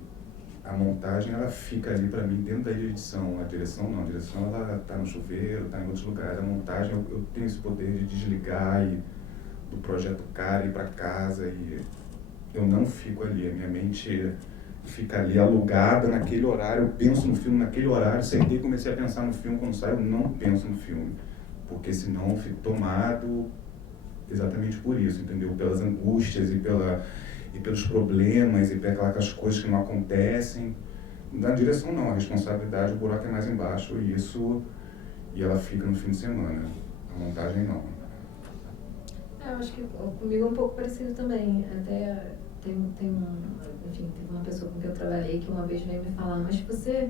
A montagem, ela fica ali para mim dentro da edição. A direção não, a direção ela tá no chuveiro, tá em outros lugares. A montagem, eu tenho esse poder de desligar e do projeto cara ir para casa e eu não fico ali. A minha mente fica ali alugada naquele horário, eu penso no filme naquele horário, sentei e comecei a pensar no filme, quando saio eu não penso no filme, porque senão eu fico tomado exatamente por isso, entendeu? Pelas angústias e pelos problemas e pelas coisas que não acontecem. Na direção não, a responsabilidade, o buraco é mais embaixo e ela fica no fim de semana. A montagem não. Eu acho que comigo é um pouco parecido também. Até teve uma pessoa com quem eu trabalhei que uma vez veio me falar, mas você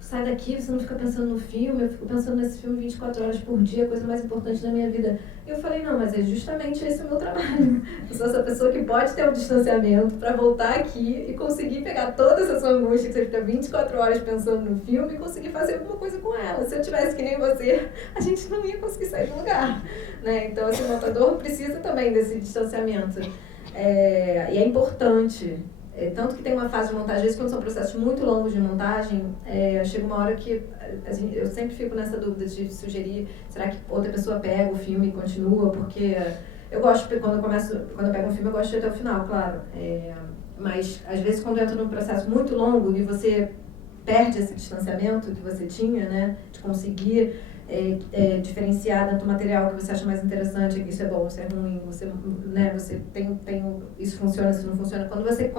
sai daqui, você não fica pensando no filme, eu fico pensando nesse filme 24 horas por dia, a coisa mais importante da minha vida. Eu falei, não, mas é justamente esse o meu trabalho. Eu sou essa pessoa que pode ter um distanciamento para voltar aqui e conseguir pegar toda essa sua angústia, que você fica 24 horas pensando no filme, e conseguir fazer alguma coisa com ela. Se eu tivesse que nem você, a gente não ia conseguir sair do lugar, né? Então, esse montador precisa também desse distanciamento. E é importante. Tanto que tem uma fase de montagem, às vezes quando são processos muito longos de montagem, chega uma hora que eu sempre fico nessa dúvida de sugerir, será que outra pessoa pega o filme e continua? Porque eu gosto, quando eu pego um filme, eu gosto de ir até o final, claro. Mas às vezes quando eu entro num processo muito longo e você perde esse distanciamento que você tinha, né, de conseguir diferenciar dentro do material que você acha mais interessante, que isso é bom, isso é ruim, você tem isso funciona, isso não funciona. Quando você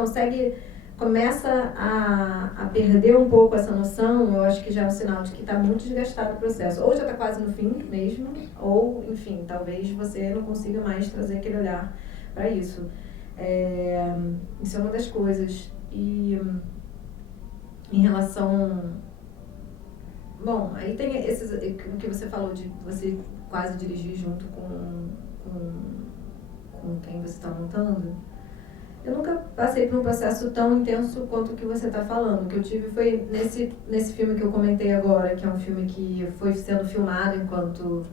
começa a perder um pouco essa noção, eu acho que já é um sinal de que está muito desgastado o processo. Ou já está quase no fim mesmo, ou, enfim, talvez você não consiga mais trazer aquele olhar para isso. Isso é uma das coisas. E em relação... Bom, aí tem o que você falou de você quase dirigir junto com quem você está montando. Eu nunca passei por um processo tão intenso quanto o que você está falando. O que eu tive foi nesse filme que eu comentei agora, que é um filme que foi sendo filmado enquanto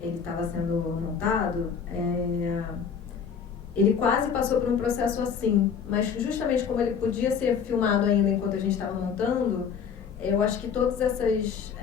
ele estava sendo montado. Ele quase passou por um processo assim, mas justamente como ele podia ser filmado ainda enquanto a gente estava montando, eu acho que todas essas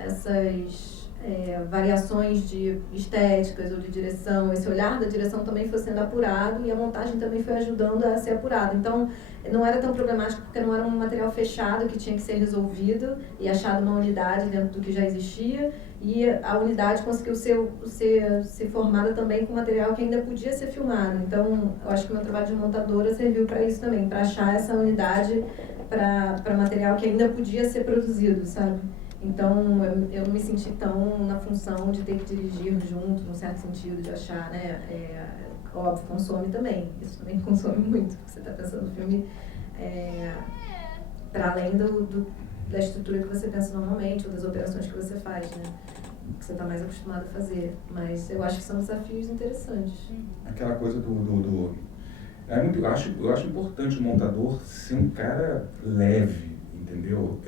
variações de estéticas ou de direção, esse olhar da direção também foi sendo apurado e a montagem também foi ajudando a ser apurada. Então, não era tão problemático porque não era um material fechado que tinha que ser resolvido e achado uma unidade dentro do que já existia, e a unidade conseguiu ser formada também com material que ainda podia ser filmado. Então, eu acho que o meu trabalho de montadora serviu para isso também, para achar essa unidade para material que ainda podia ser produzido, sabe? Então, eu não me senti tão na função de ter que dirigir junto, num certo sentido, de achar, né? Óbvio, consome também. Isso também consome muito, porque você está pensando no filme para além da estrutura que você pensa normalmente, ou das operações que você faz, né? Que você está mais acostumado a fazer. Mas eu acho que são desafios interessantes. Aquela coisa eu acho importante o montador ser um cara leve, entendeu?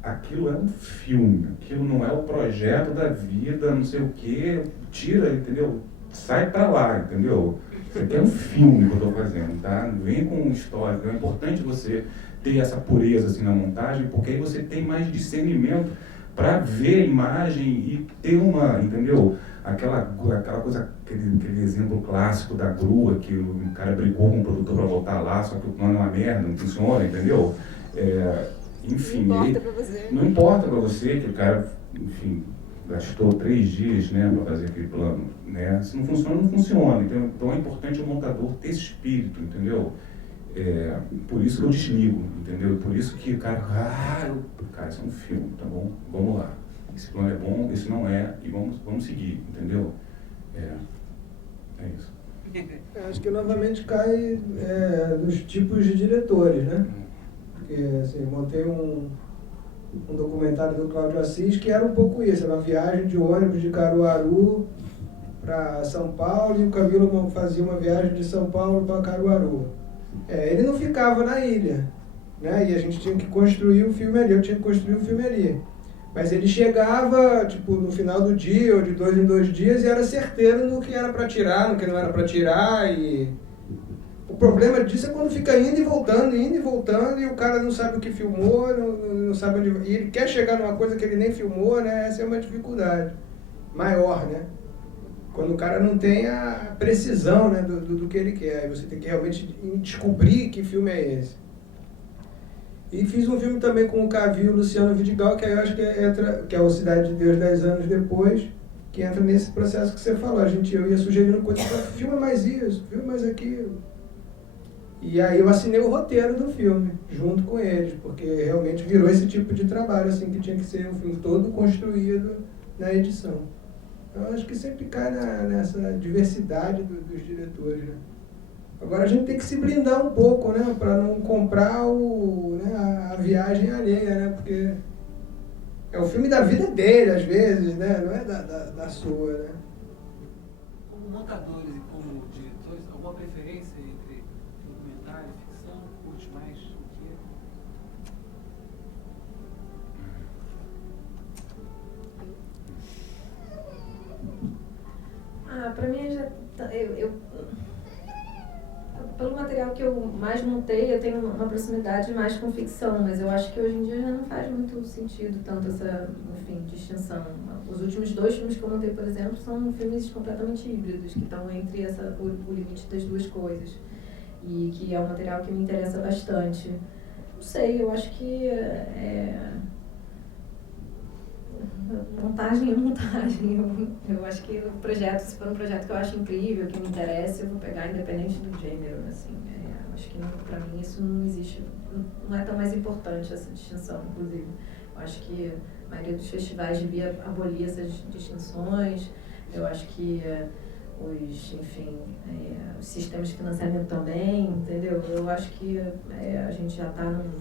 Aquilo é um filme, aquilo não é o projeto da vida, não sei o quê, tira, entendeu? Sai pra lá, entendeu? Isso aqui é um filme que eu estou fazendo, tá? Vem com um histórico. É importante você ter essa pureza assim na montagem, porque aí você tem mais discernimento para ver a imagem e ter uma, entendeu? Aquela coisa, aquele exemplo clássico da grua, que o cara brigou com o produtor para botar lá, só que o plano é uma merda, não funciona, entendeu? Enfim, não importa para você. Não importa para você que o cara, enfim, gastou 3 dias, né, para fazer aquele plano, né? Se não funciona, não funciona. Então é importante o montador ter esse espírito, entendeu? Por isso que eu desligo, entendeu? Por isso que o cara, cara, isso é um filme, tá bom? Vamos lá. Esse plano é bom, esse não é, e vamos seguir, entendeu? É isso. Acho que novamente cai nos tipos de diretores, né? Porque, assim, montei um documentário do Cláudio Assis que era um pouco isso, era uma viagem de ônibus de Caruaru para São Paulo, e o Camilo fazia uma viagem de São Paulo para Caruaru. Ele não ficava na ilha, né? E a gente tinha que construir o filme ali, eu tinha que construir o filme ali. Mas ele chegava, tipo, no final do dia, ou de 2 em 2 dias, e era certeiro no que era para tirar, no que não era para tirar. E o problema disso é quando fica indo e voltando, e o cara não sabe o que filmou, não sabe onde... E ele quer chegar numa coisa que ele nem filmou, né? Essa é uma dificuldade maior, né? Quando o cara não tem a precisão, né, do que ele quer. Aí você tem que realmente descobrir que filme é esse. E fiz um filme também com o Cavi e o Luciano Vidigal, que aí eu acho que é o Cidade de Deus 10 anos depois, que entra nesse processo que você falou. Eu ia sugerindo coisas, filma mais isso, filma mais aquilo. E aí eu assinei o roteiro do filme, junto com eles, porque realmente virou esse tipo de trabalho, assim, que tinha que ser um filme todo construído na edição. Eu acho que sempre cai nessa diversidade dos diretores, né? Agora a gente tem que se blindar um pouco, né, para não comprar a viagem alheia, né, porque é o filme da vida dele, às vezes, né, não é da sua, né. Como montadores e como diretores, alguma preferência entre documentário e ficção? Curte mais o que? Pra mim, pelo material que eu mais montei, eu tenho uma proximidade mais com ficção, mas eu acho que hoje em dia já não faz muito sentido tanto essa, enfim, distinção. Os últimos 2 filmes que eu montei, por exemplo, são filmes completamente híbridos, que estão entre o limite das 2 coisas, e que é um material que me interessa bastante. Não sei, eu acho que montagem é montagem. Eu acho que o projeto, se for um projeto que eu acho incrível, que me interessa, eu vou pegar independente do gênero, assim. Acho que para mim isso não existe, não é tão mais importante essa distinção, inclusive. Eu acho que a maioria dos festivais devia abolir essas distinções. Eu acho que os sistemas de financiamento também, entendeu? Eu acho que a gente já está num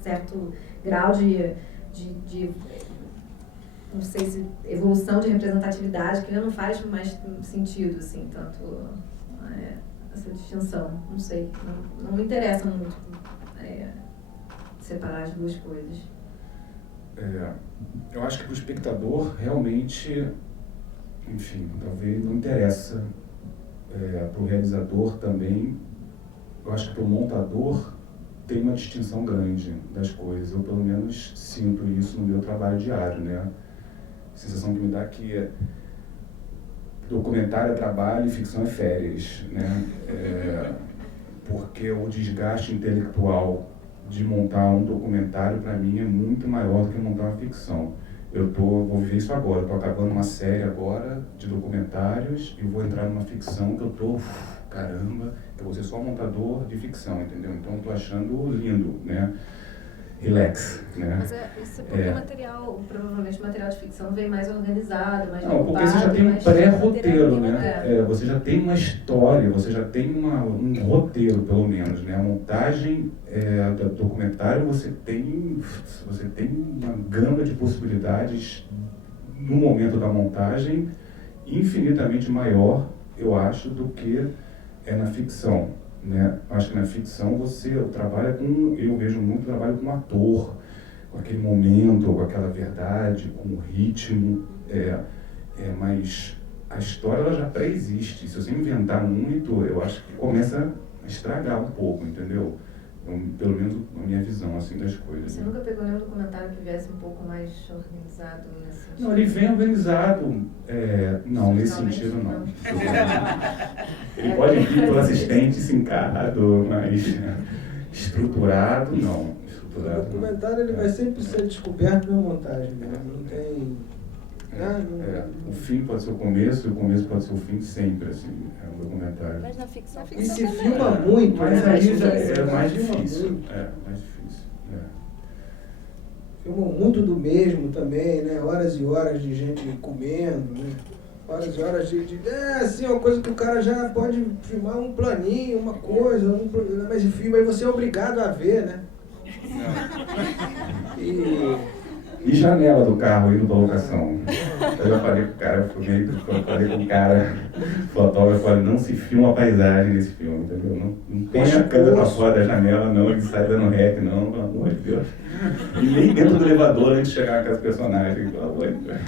certo grau de não sei se evolução de representatividade, que já não faz mais sentido, assim, tanto essa distinção. Não sei, não me interessa muito separar as 2 coisas. Eu acho que para o espectador, realmente, enfim, talvez não interessa. Para o realizador também, eu acho que para o montador tem uma distinção grande das coisas. Eu, pelo menos, sinto isso no meu trabalho diário, né? A sensação que me dá que documentário é trabalho e ficção é férias, né? Porque o desgaste intelectual de montar um documentário, para mim, é muito maior do que montar uma ficção. Vou viver isso agora, eu estou acabando uma série agora de documentários e vou entrar numa ficção que eu estou, caramba, eu vou ser só montador de ficção, entendeu? Então eu estou achando lindo, né? Relax, né? Mas isso porque provavelmente o material de ficção vem mais organizado, mais Não, porque você já tem um pré-roteiro, né? Você já tem uma história, você já tem um roteiro, pelo menos, né? A montagem do documentário, você tem uma gama de possibilidades no momento da montagem infinitamente maior, eu acho, do que na ficção. Né? Acho que na ficção eu vejo muito trabalho com o ator, com aquele momento, com aquela verdade, com o ritmo, mas a história ela já pré-existe. Se você inventar muito, eu acho que começa a estragar um pouco, entendeu? Pelo menos a minha visão assim, das coisas. Você né? nunca pegou nenhum documentário que viesse um pouco mais organizado nesse sentido? Não, ele vem organizado. Não, nesse Realmente, sentido não. não. Ele pode vir pelo assistente sincado, mas estruturado, não. O documentário ele vai sempre ser descoberto na montagem, né? Não tem... O fim pode ser o começo e o começo pode ser o fim sempre, assim, é um documentário. Mas na ficção E se também. filma muito, Mas né? aí já difícil. é mais Filma difícil. muito. Mais difícil. Filmam muito do mesmo também, né? Horas e horas de gente comendo, né? Horas e horas assim, uma coisa que o cara já pode filmar um planinho, uma coisa, mas filma, aí você é obrigado a ver, né? E janela do carro indo pra locação. Eu já falei com o cara, falei com o cara, fotógrafo, falei, não se filma a paisagem nesse filme, entendeu? Não põe a câmera pra fora da janela, não, ele sai dando rec, não, pelo amor de Deus. E nem dentro do elevador antes de chegar naquelas personagens, pelo amor de Deus.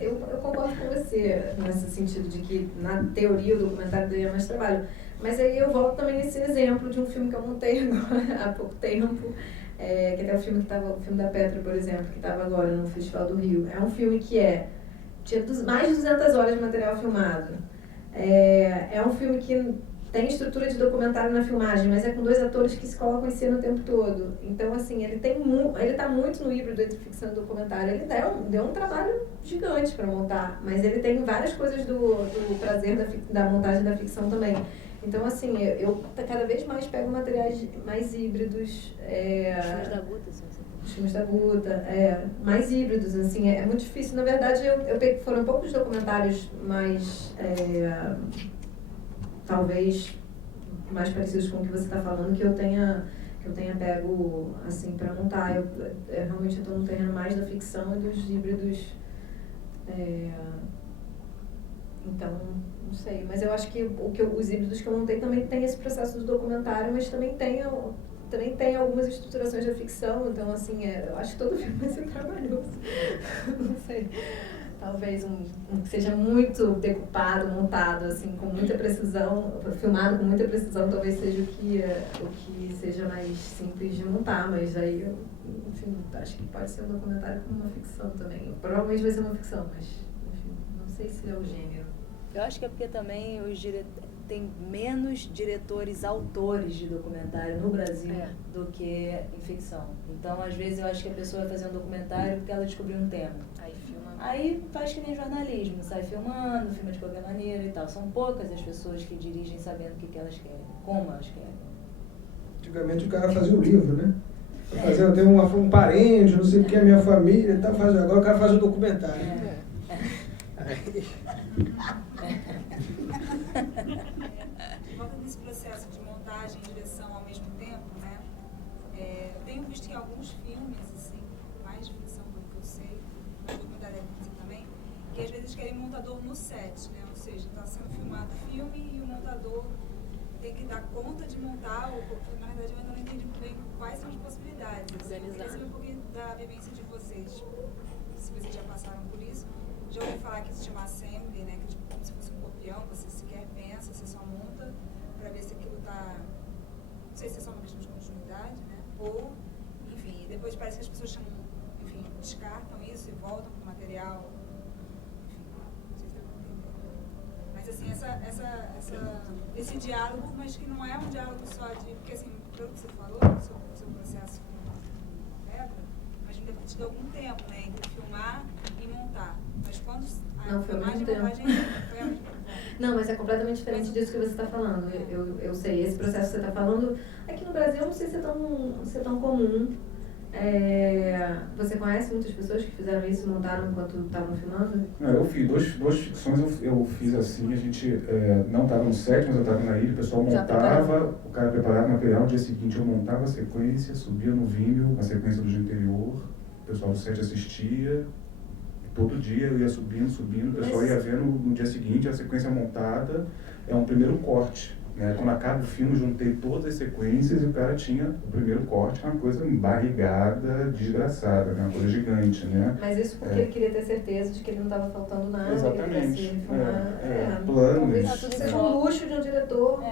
Eu concordo com você nesse sentido de que, na teoria, o documentário daria mais trabalho. Mas aí eu volto também nesse exemplo de um filme que eu montei agora, há pouco tempo, que até o filme da Petra, por exemplo, que estava agora no Festival do Rio. É um filme que tinha mais de 200 horas de material filmado. É um filme que tem estrutura de documentário na filmagem, mas é com 2 atores que se colocam em cena o tempo todo. Então, assim, ele está muito no híbrido entre ficção e documentário. Ele deu um trabalho gigante para montar, mas ele tem várias coisas do prazer da montagem da ficção também. Então, assim, eu cada vez mais pego materiais mais híbridos. Filmes da Guta, assim. Os filmes da Guta, mais híbridos, assim, é muito difícil. Na verdade, foram poucos documentários mais, talvez, mais parecidos com o que você está falando, que eu tenha pego, assim, para montar. Eu realmente estou no terreno mais da ficção e dos híbridos. Então, não sei, mas eu acho que os híbridos que eu montei também tem esse processo do documentário, mas também tem algumas estruturações da ficção, então, assim, eu acho que todo filme vai ser trabalhoso. Não sei. Talvez um que seja muito decupado, montado, assim, com muita precisão, filmado com muita precisão, talvez seja o que seja mais simples de montar, mas aí, enfim, acho que pode ser um documentário como uma ficção também. Provavelmente vai ser uma ficção, mas, enfim, não sei se é o gênero. Eu acho que é porque também tem menos autores de documentário no Brasil do que em ficção. Então, às vezes, eu acho que a pessoa vai fazer um documentário porque ela descobriu um tema. Aí faz que nem jornalismo, sai filma de qualquer maneira e tal. São poucas as pessoas que dirigem sabendo o que elas querem, como elas querem. Antigamente o cara fazia o livro, né? Eu tenho um parente, não sei o que, a minha família e tal, agora o cara faz o documentário. Voltando nesse processo de montagem e direção ao mesmo tempo, né? Tenho visto em alguns filmes, assim, mais de ficção pelo que eu sei, mas documentário também, que às vezes querem montador no set, né? Ou seja, está sendo filmado o filme e o montador tem que dar conta de montar, porque na verdade eu ainda não entendi muito bem quais são as possibilidades. Eu queria saber um pouquinho da vivência de vocês, se vocês já passaram por isso. Já ouvi falar que se chama assembly, né? Que é tipo como se fosse um copião, você sequer pensa, você só monta para ver se aquilo está... Não sei se é só uma questão de continuidade, né? Ou, enfim, depois parece que as pessoas chamam, enfim, descartam isso e voltam para o material. Enfim, não sei se deu para entender. Mas assim, esse diálogo, mas que não é um diálogo só de... Porque assim, pelo que você falou, o seu processo com Petra, imagina deve ter tido algum tempo, né? Entre filmar e montar. Mas quando Não, foi ao mesmo tempo. Foi ao mesmo tempo. Não, mas é completamente diferente disso que você está falando. Eu sei, esse processo que você está falando, aqui no Brasil eu não sei se é tão comum. Você conhece muitas pessoas que fizeram isso e montaram enquanto estavam filmando? Não, eu fiz duas ficções, eu fiz assim, a gente não estava no set, mas eu estava na ilha, o pessoal montava, o cara preparava o material, no dia seguinte eu montava a sequência, subia no Vimeo, a sequência do dia anterior, o pessoal do set assistia, todo dia eu ia subindo, o pessoal ia vendo no dia seguinte a sequência montada, é um primeiro corte. Né? Quando acaba o filme, juntei todas as sequências e o cara tinha o primeiro corte, uma coisa barrigada, desgraçada, uma coisa gigante, né? Mas isso porque ele queria ter certeza de que ele não estava faltando nada. Exatamente. Que ele filmar, planos. talvez seja um luxo de um diretor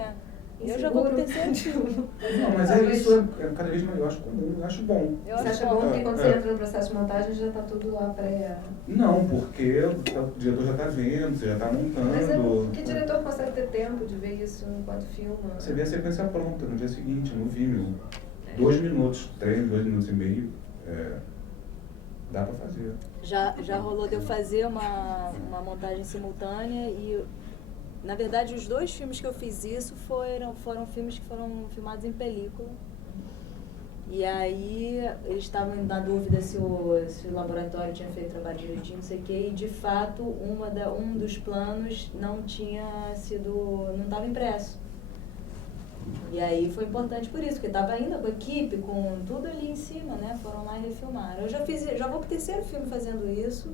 Eu já vou pro terceiro filme. Não, mas isso é cada vez mais, eu acho comum, eu acho bom. Você acha bom porque quando você entra no processo de montagem já está tudo lá pré... Não, porque o diretor já está vendo, você já está montando. Mas que diretor consegue ter tempo de ver isso enquanto filma? Você vê a sequência pronta no dia seguinte, no Vimeo. 2 minutos, 2 minutos e meio, dá para fazer. Já rolou de eu fazer uma montagem simultânea e, na verdade, os 2 filmes que eu fiz isso foram filmes que foram filmados em película. E aí eles estavam na dúvida se o laboratório tinha feito trabalho direitinho, não sei o quê, e de fato um dos planos não estava impresso. E aí foi importante por isso, porque estava ainda com a equipe, com tudo ali em cima, né? Foram lá e refilmaram. Eu já vou pro terceiro filme fazendo isso.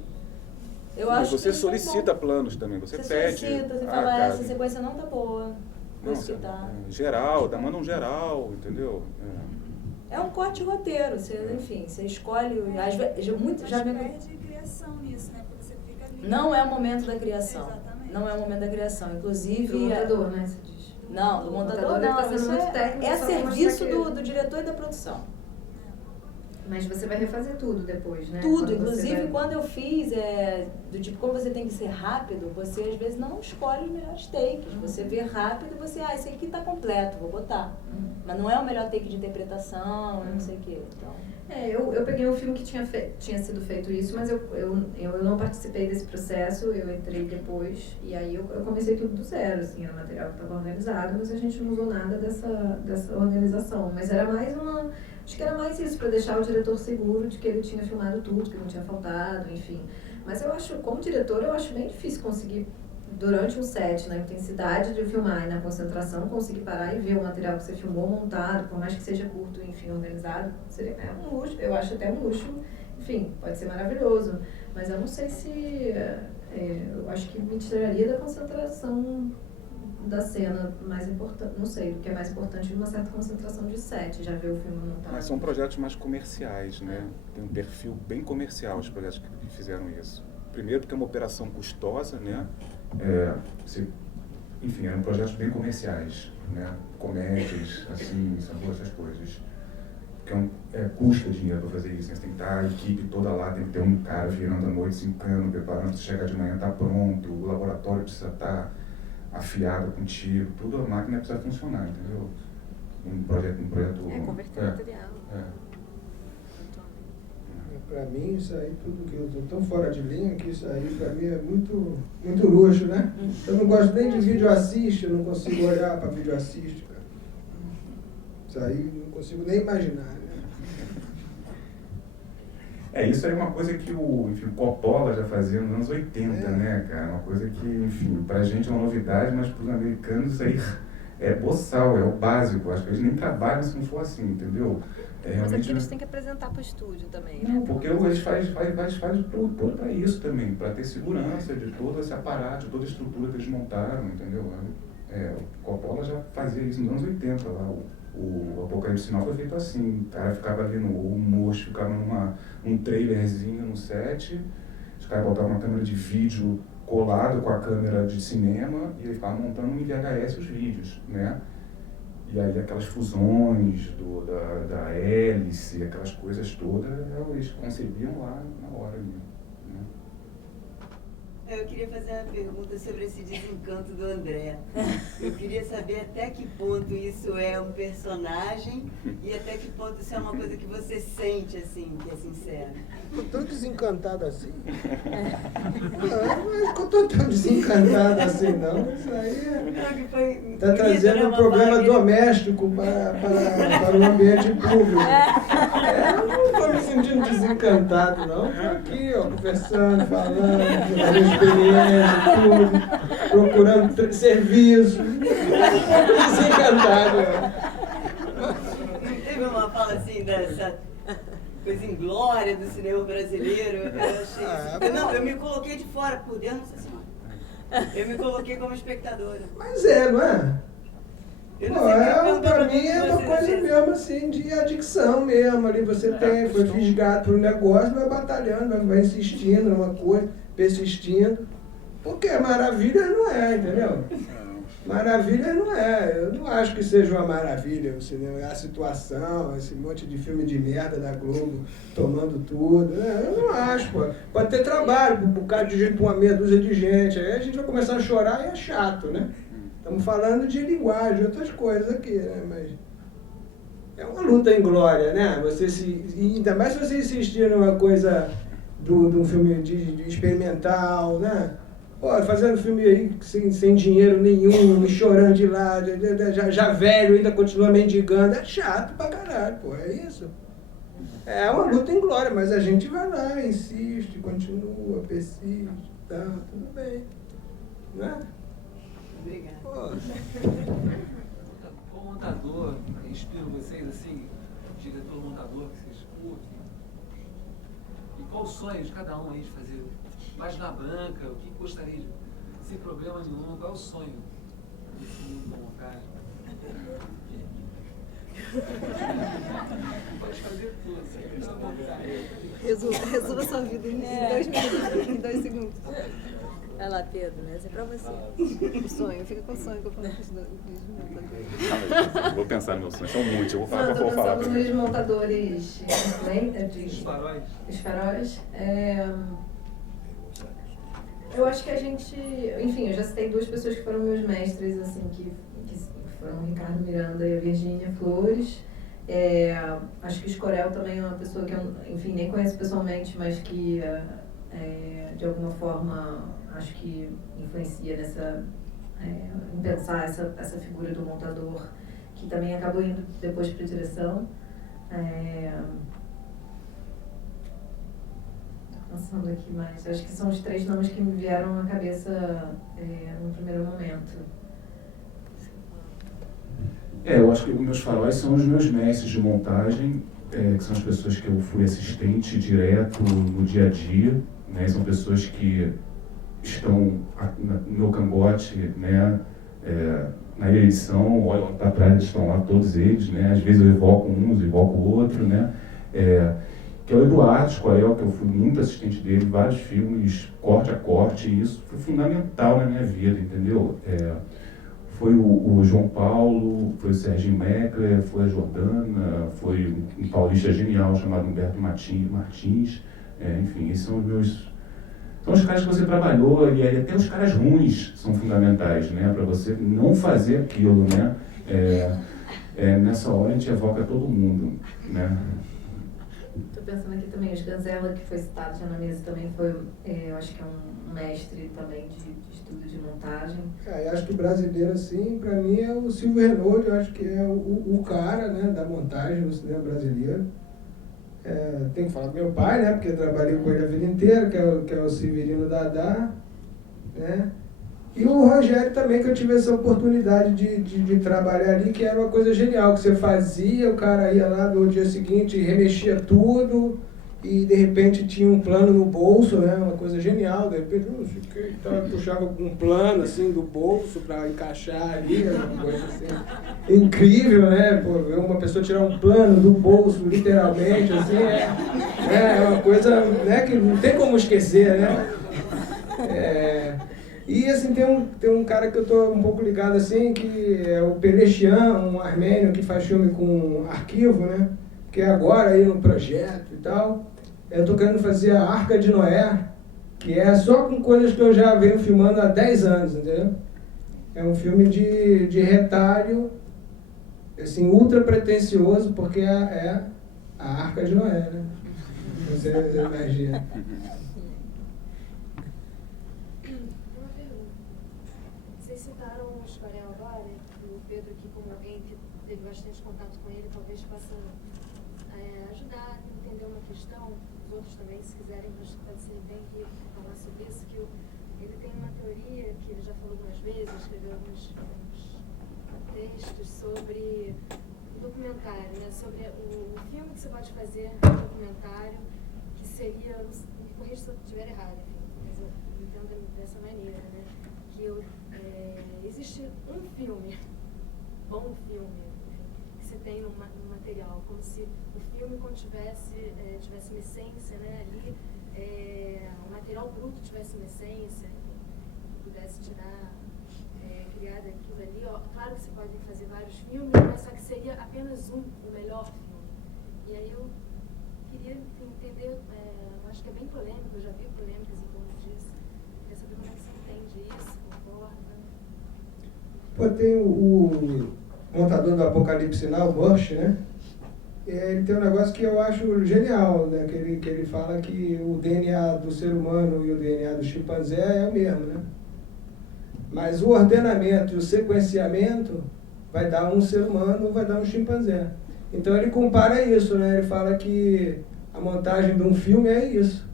Mas você solicita planos também, você pede. Você fala, essa sequência não tá boa, vou escutar. Geral, manda um geral, entendeu? É um corte roteiro, enfim, você escolhe. Às vezes, já perde criação nisso, né? Porque você fica ali. Não é o momento da criação. Exatamente. Não é o momento da criação. Inclusive. Do montador, né? Você diz. Não, do montador não. Isso é serviço do diretor e da produção. Mas você vai refazer tudo depois, né? Tudo, inclusive quando eu fiz, do tipo, como você tem que ser rápido, você às vezes não escolhe os melhores takes. Você vê rápido e você, esse aqui tá completo, vou botar. Mas não é o melhor take de interpretação, não sei o quê. Então. Eu peguei um filme que tinha sido feito isso, mas eu não participei desse processo, eu entrei depois, e aí eu comecei tudo do zero, assim, era material que estava organizado, mas a gente não usou nada dessa organização. Mas era mais acho que era mais isso, para deixar o diretor seguro de que ele tinha filmado tudo, que não tinha faltado, enfim. Mas eu acho, como diretor, eu acho bem difícil conseguir, durante um set, na intensidade de filmar e na concentração, conseguir parar e ver o material que você filmou montado, por mais que seja curto, enfim, organizado, seria um luxo, eu acho até um luxo, enfim, pode ser maravilhoso, mas eu não sei se, eu acho que me tiraria da concentração da cena mais importante, não sei, o que é mais importante de uma certa concentração de set, já ver o filme montado. Mas são projetos mais comerciais, né? Tem um perfil bem comercial os projetos que fizeram isso. Primeiro porque é uma operação custosa, né? Enfim, eram projetos bem comerciais, né? Comédias, assim, essas coisas. Porque custa dinheiro para fazer isso, né? Você tem que estar a equipe toda lá, tem que ter um cara virando à noite, cincando, preparando, você chegar de manhã, tá pronto, o laboratório precisa estar afiado contigo, tudo, a máquina precisa funcionar, entendeu? Um projeto converter material. Para mim, isso aí, tudo que eu estou tão fora de linha, que isso aí, para mim, é muito, muito luxo, né? Eu não gosto nem de vídeo assiste, eu não consigo olhar para vídeo assiste, cara. Isso aí, não consigo nem imaginar, né? Isso aí é uma coisa que o Coppola já fazia nos anos 80, né, cara? Uma coisa que, enfim, pra gente é uma novidade, mas pros americanos isso aí é boçal, é o básico. Acho que eles nem trabalham se não for assim, entendeu? Mas aqui eles têm que apresentar para o estúdio também, né? Não, porque eles fazem tudo para isso também, para ter segurança de todo esse aparato, de toda a estrutura que eles montaram, entendeu? O Coppola já fazia isso nos anos 80 lá. O Apocalipse Sinal foi feito assim, o cara ficava ali o moço ficava num trailerzinho no set, os caras botavam uma câmera de vídeo colado com a câmera de cinema e ele ficava montando em VHS os vídeos, né? E aí aquelas fusões da hélice, aquelas coisas todas, eles concebiam lá na hora mesmo. Eu queria fazer uma pergunta sobre esse desencanto do André. Eu queria saber até que ponto isso é um personagem e até que ponto isso é uma coisa que você sente, assim, que é sincera. Eu tô desencantado assim? Não tô tão desencantado assim, não. Isso aí está trazendo um problema doméstico para o ambiente público. Eu não estou me sentindo desencantado, não. Estou aqui, conversando, falando, experiência, tudo, procurando serviço. Desencantado. Não teve uma fala assim dessa coisa inglória do cinema brasileiro? Eu achei isso. Não, eu me coloquei de fora, por Deus, não sei se eu me coloquei como espectadora. Mas não é? Pra mim é uma coisa mesmo assim, de adicção mesmo. Ali você foi fisgado por um negócio, vai batalhando, vai insistindo numa coisa, persistindo. Porque maravilha não é, entendeu? Maravilha não é, eu não acho que seja uma maravilha o cinema, a situação, esse monte de filme de merda da Globo tomando tudo, né? Eu não acho, pô. Pode ter trabalho para um bocado de gente, uma meia dúzia de gente, aí a gente vai começar a chorar e é chato, né? Estamos falando de linguagem, outras coisas aqui, né? Mas é uma luta em glória, né? Ainda mais se você insistir numa coisa de um filme de experimental, né? Pô, fazendo filme aí sem dinheiro nenhum, chorando de lá, já velho, ainda continua mendigando. É chato pra caralho, pô, é isso. É uma luta em glória, mas a gente vai lá, insiste, continua, persiste, tá, tudo bem. Não é? Obrigada. Qual montador inspira vocês, assim, diretor montador que vocês curtem? E qual o sonho de cada um aí de fazer? Página branca, o que gostaria de, sem problema nenhum, qual é o sonho desse mundo da montagem? Pode fazer tudo, Resuma sua vida em 2 minutos, em 2 segundos. Vai lá, Pedro, né? Essa é pra você. O sonho, fica com o sonho que eu falo com os montadores. Vou pensar no meu sonho, são muitos, eu vou falar. Não, estou pensando primeiro. nos montadores Os faróis. Os faróis. Eu acho que a gente... Enfim, eu já citei 2 pessoas que foram meus mestres, assim, que foram o Ricardo Miranda e a Virgínia Flores. Acho que o Escorel também é uma pessoa que eu, enfim, nem conheço pessoalmente, mas que, de alguma forma, acho que influencia em pensar essa figura do montador, que também acabou indo depois para a direção. Pensando aqui mais, acho que são os 3 nomes que me vieram à cabeça no primeiro momento. Eu acho que os meus faróis são os meus mestres de montagem, que são as pessoas que eu fui assistente direto no dia a dia, né? São pessoas que estão no meu cangote, né? Na edição, olham para trás, eles estão lá, todos eles, né? Às vezes eu evoco uns, evoco o outro, né? Que é o Eduardo Escorel, que eu fui muito assistente dele, vários filmes, corte a corte, e isso foi fundamental na minha vida, entendeu? Foi o João Paulo, foi o Serginho Meckler, foi a Jordana, foi um paulista genial chamado Humberto Martins, enfim, esses são os caras que você trabalhou, e até os caras ruins são fundamentais, né, para você não fazer aquilo, né? Nessa hora a gente evoca todo mundo, né? Estou pensando aqui também, o Sganzella, que foi citado já na mesa, também foi, eu acho que é um mestre também de estudo de montagem. Eu acho que brasileiro, assim, para mim é o Silvio Renaud, eu acho que é o cara, né, da montagem no cinema brasileiro. Tem que falar do meu pai, né, porque eu trabalhei com ele a vida inteira, que é o Severino Dadá, né? E o Rogério também, que eu tive essa oportunidade de trabalhar ali, que era uma coisa genial, que você fazia, o cara ia lá no dia seguinte, remexia tudo, e de repente tinha um plano no bolso, né? Uma coisa genial, de repente, puxava um plano assim do bolso para encaixar ali, uma coisa assim incrível, né? Pô, ver uma pessoa tirar um plano do bolso, literalmente, assim, é uma coisa, né, que não tem como esquecer, né? E assim, tem um cara que eu tô um pouco ligado assim, que é o Pelechian, um armênio que faz filme com arquivo, né? Que é agora aí no projeto e tal. Eu tô querendo fazer a Arca de Noé, que é só com coisas que eu já venho filmando há 10 anos, entendeu? É um filme de retalho, assim, ultra pretensioso, porque é a Arca de Noé, né? Você imagina. Vocês citaram o Escorel agora, o Pedro aqui como alguém que teve bastante contato com ele, talvez possa ajudar a entender uma questão, os outros também, se quiserem, mas pode ser bem rico falar sobre isso, que ele tem uma teoria que ele já falou algumas vezes, escreveu alguns textos sobre o documentário, né? Sobre o filme que você pode fazer no documentário, que seria, me corrija se eu estiver errado, enfim, mas eu entendo dessa maneira, né? Que existe um filme, bom filme, que você tem no material, como se o filme tivesse uma essência, né, ali, o material bruto tivesse uma essência, que pudesse criar daquilo podem fazer vários filmes, mas só que seria apenas o melhor filme. E aí eu queria entender, eu acho que é bem polêmico, eu já vi polêmicas em torno disso. Queria saber como é que você entende isso, concorda? Pô, tem o montador do Apocalipse Now, o Bush, né? Ele tem um negócio que eu acho genial, né? Que ele fala que o DNA do ser humano e o DNA do chimpanzé é o mesmo, né? Mas o ordenamento e o sequenciamento vai dar um ser humano ou vai dar um chimpanzé. Então ele compara isso, né? Ele fala que a montagem de um filme é isso.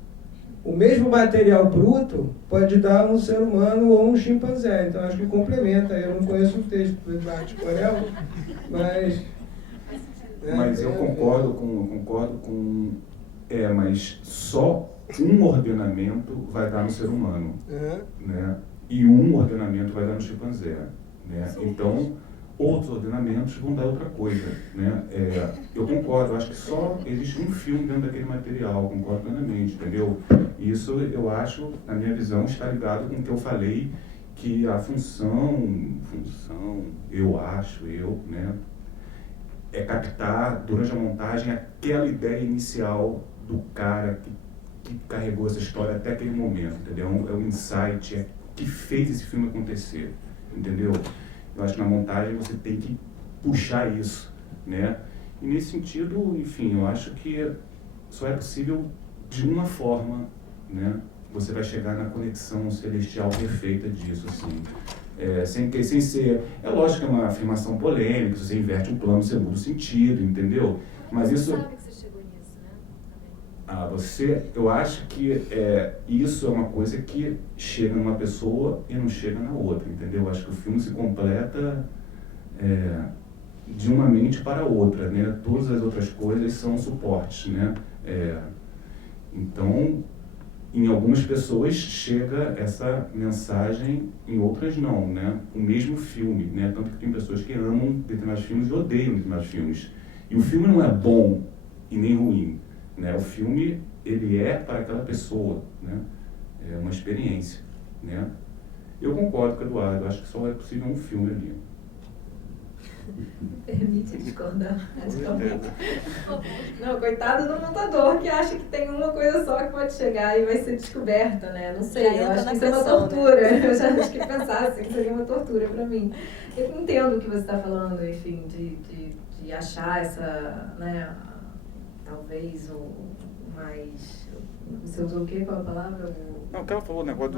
O mesmo material bruto pode dar um ser humano ou um chimpanzé. Então acho que complementa. Eu não conheço o texto do Eduardo Corel, mas... Mas eu concordo com... mas só um ordenamento vai dar no ser humano, né? E um ordenamento vai dar no chimpanzé, né? Então, outros ordenamentos vão dar outra coisa, né? Eu concordo, eu acho que só existe um filme dentro daquele material, concordo plenamente, entendeu? Isso, eu acho, na minha visão, está ligado com o que eu falei, que a função, né? É captar, durante a montagem, aquela ideia inicial do cara que carregou essa história até aquele momento, entendeu? É um insight, é o que fez esse filme acontecer, entendeu? Eu acho que na montagem você tem que puxar isso, né? E nesse sentido, enfim, eu acho que só é possível de uma forma, né? Você vai chegar na conexão celestial perfeita disso, assim. Sem ser... É lógico que é uma afirmação polêmica, se você inverte um plano, você muda o sentido, entendeu? Mas isso... Você sabe que você chegou nisso, né? Eu acho que isso é uma coisa que chega numa pessoa e não chega na outra, entendeu? Eu acho que o filme se completa de uma mente para a outra, né? Todas as outras coisas são suportes, né? Então, em algumas pessoas chega essa mensagem, em outras não, né? O mesmo filme, né? Tanto que tem pessoas que amam determinados filmes e odeiam determinados filmes. E o filme não é bom e nem ruim, né? O filme, ele é para aquela pessoa, né? É uma experiência, né? Eu concordo com o Eduardo, eu acho que só é possível um filme ali. Permite discordar. Não, coitado do montador que acha que tem uma coisa só que pode chegar e vai ser descoberta, né? Não sei, eu acho que isso é uma tortura. Né? Eu já acho que pensar assim seria uma tortura pra mim. Eu entendo o que você está falando, enfim, de achar essa, né, talvez o mais... Você usou o quê? Qual a palavra? Não, o cara falou o negócio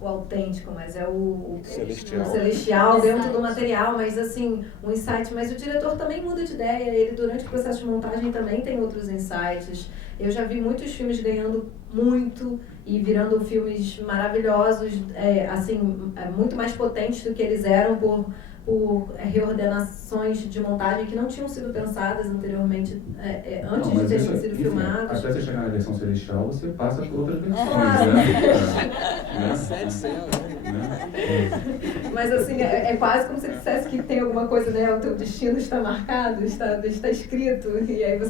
o autêntico, mas é o celestial. Celestial dentro do material, mas assim, um insight. Mas o diretor também muda de ideia, ele durante o processo de montagem também tem outros insights. Eu já vi muitos filmes ganhando muito e virando filmes maravilhosos, muito mais potentes do que eles eram por reordenações de montagem que não tinham sido pensadas anteriormente, antes de terem sido filmados. Até você chegar na versão celestial, você passa por outras versões, Mas assim, é quase como se ele dissesse que tem alguma coisa, né? O teu destino está marcado, está escrito, e aí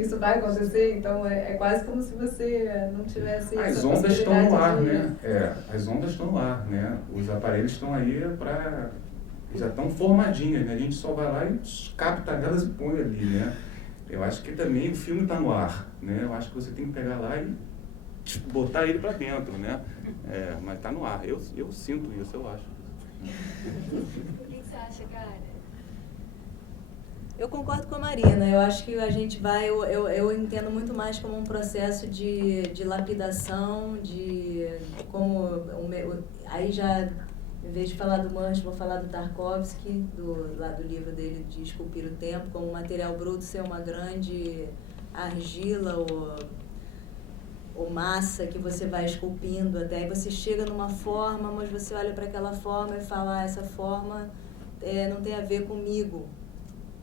isso vai acontecer, então é quase como se você não tivesse... As ondas estão no ar, né? As ondas estão no ar, né? Os aparelhos estão aí para... já estão formadinhas, né? A gente só vai lá e capta elas e põe ali, né? Eu acho que também o filme está no ar, né? Eu acho que você tem que pegar lá e botar ele para dentro, né? Mas está no ar. Eu sinto isso, eu acho. O que você acha, cara? Eu concordo com a Marina. Eu acho que a gente vai... Eu entendo muito mais como um processo de lapidação, de como... Aí já... Em vez de falar do Munch, vou falar do Tarkovsky, lá do livro dele de Esculpir o Tempo, como o material bruto ser uma grande argila ou massa que você vai esculpindo até aí você chega numa forma, mas você olha para aquela forma e fala, essa forma não tem a ver comigo.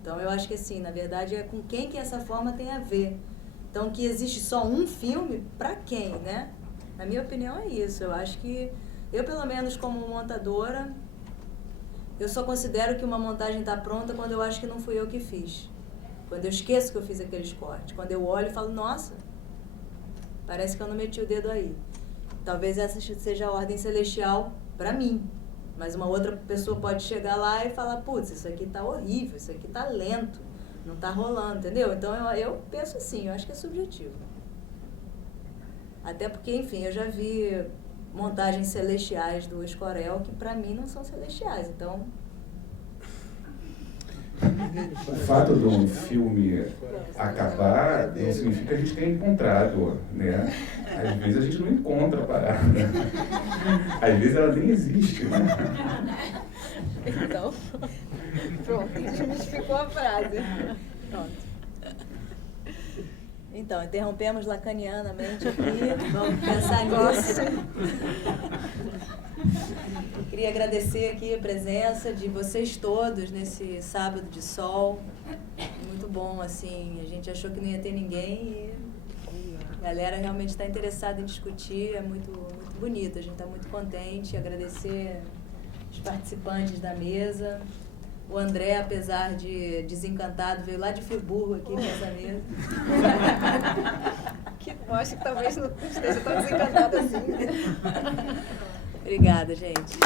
Então eu acho que assim, na verdade é com quem que essa forma tem a ver. Então que existe só um filme, para quem, né? Na minha opinião é isso. Eu acho que eu, pelo menos, como montadora, eu só considero que uma montagem está pronta quando eu acho que não fui eu que fiz. Quando eu esqueço que eu fiz aqueles cortes. Quando eu olho e falo, nossa, parece que eu não meti o dedo aí. Talvez essa seja a ordem celestial para mim. Mas uma outra pessoa pode chegar lá e falar, putz, isso aqui tá horrível, isso aqui tá lento, não tá rolando, entendeu? Então eu penso assim, eu acho que é subjetivo. Até porque, enfim, eu já vi montagens celestiais do Escorel que pra mim não são celestiais, então... O fato de um filme acabar não significa que a gente tenha encontrado, né? Às vezes a gente não encontra a parada. Às vezes ela nem existe, né? Então, pronto, desmistificou a frase. Pronto. Então, interrompemos lacanianamente aqui, vamos pensar nisso. Queria agradecer aqui a presença de vocês todos nesse sábado de sol. Muito bom, assim, a gente achou que não ia ter ninguém e a galera realmente está interessada em discutir, é muito, muito bonito, a gente está muito contente. Agradecer os participantes da mesa. O André, apesar de desencantado, veio lá de Friburgo aqui nessa mesa. Que mostra que talvez não esteja tão desencantado assim. Obrigada, gente.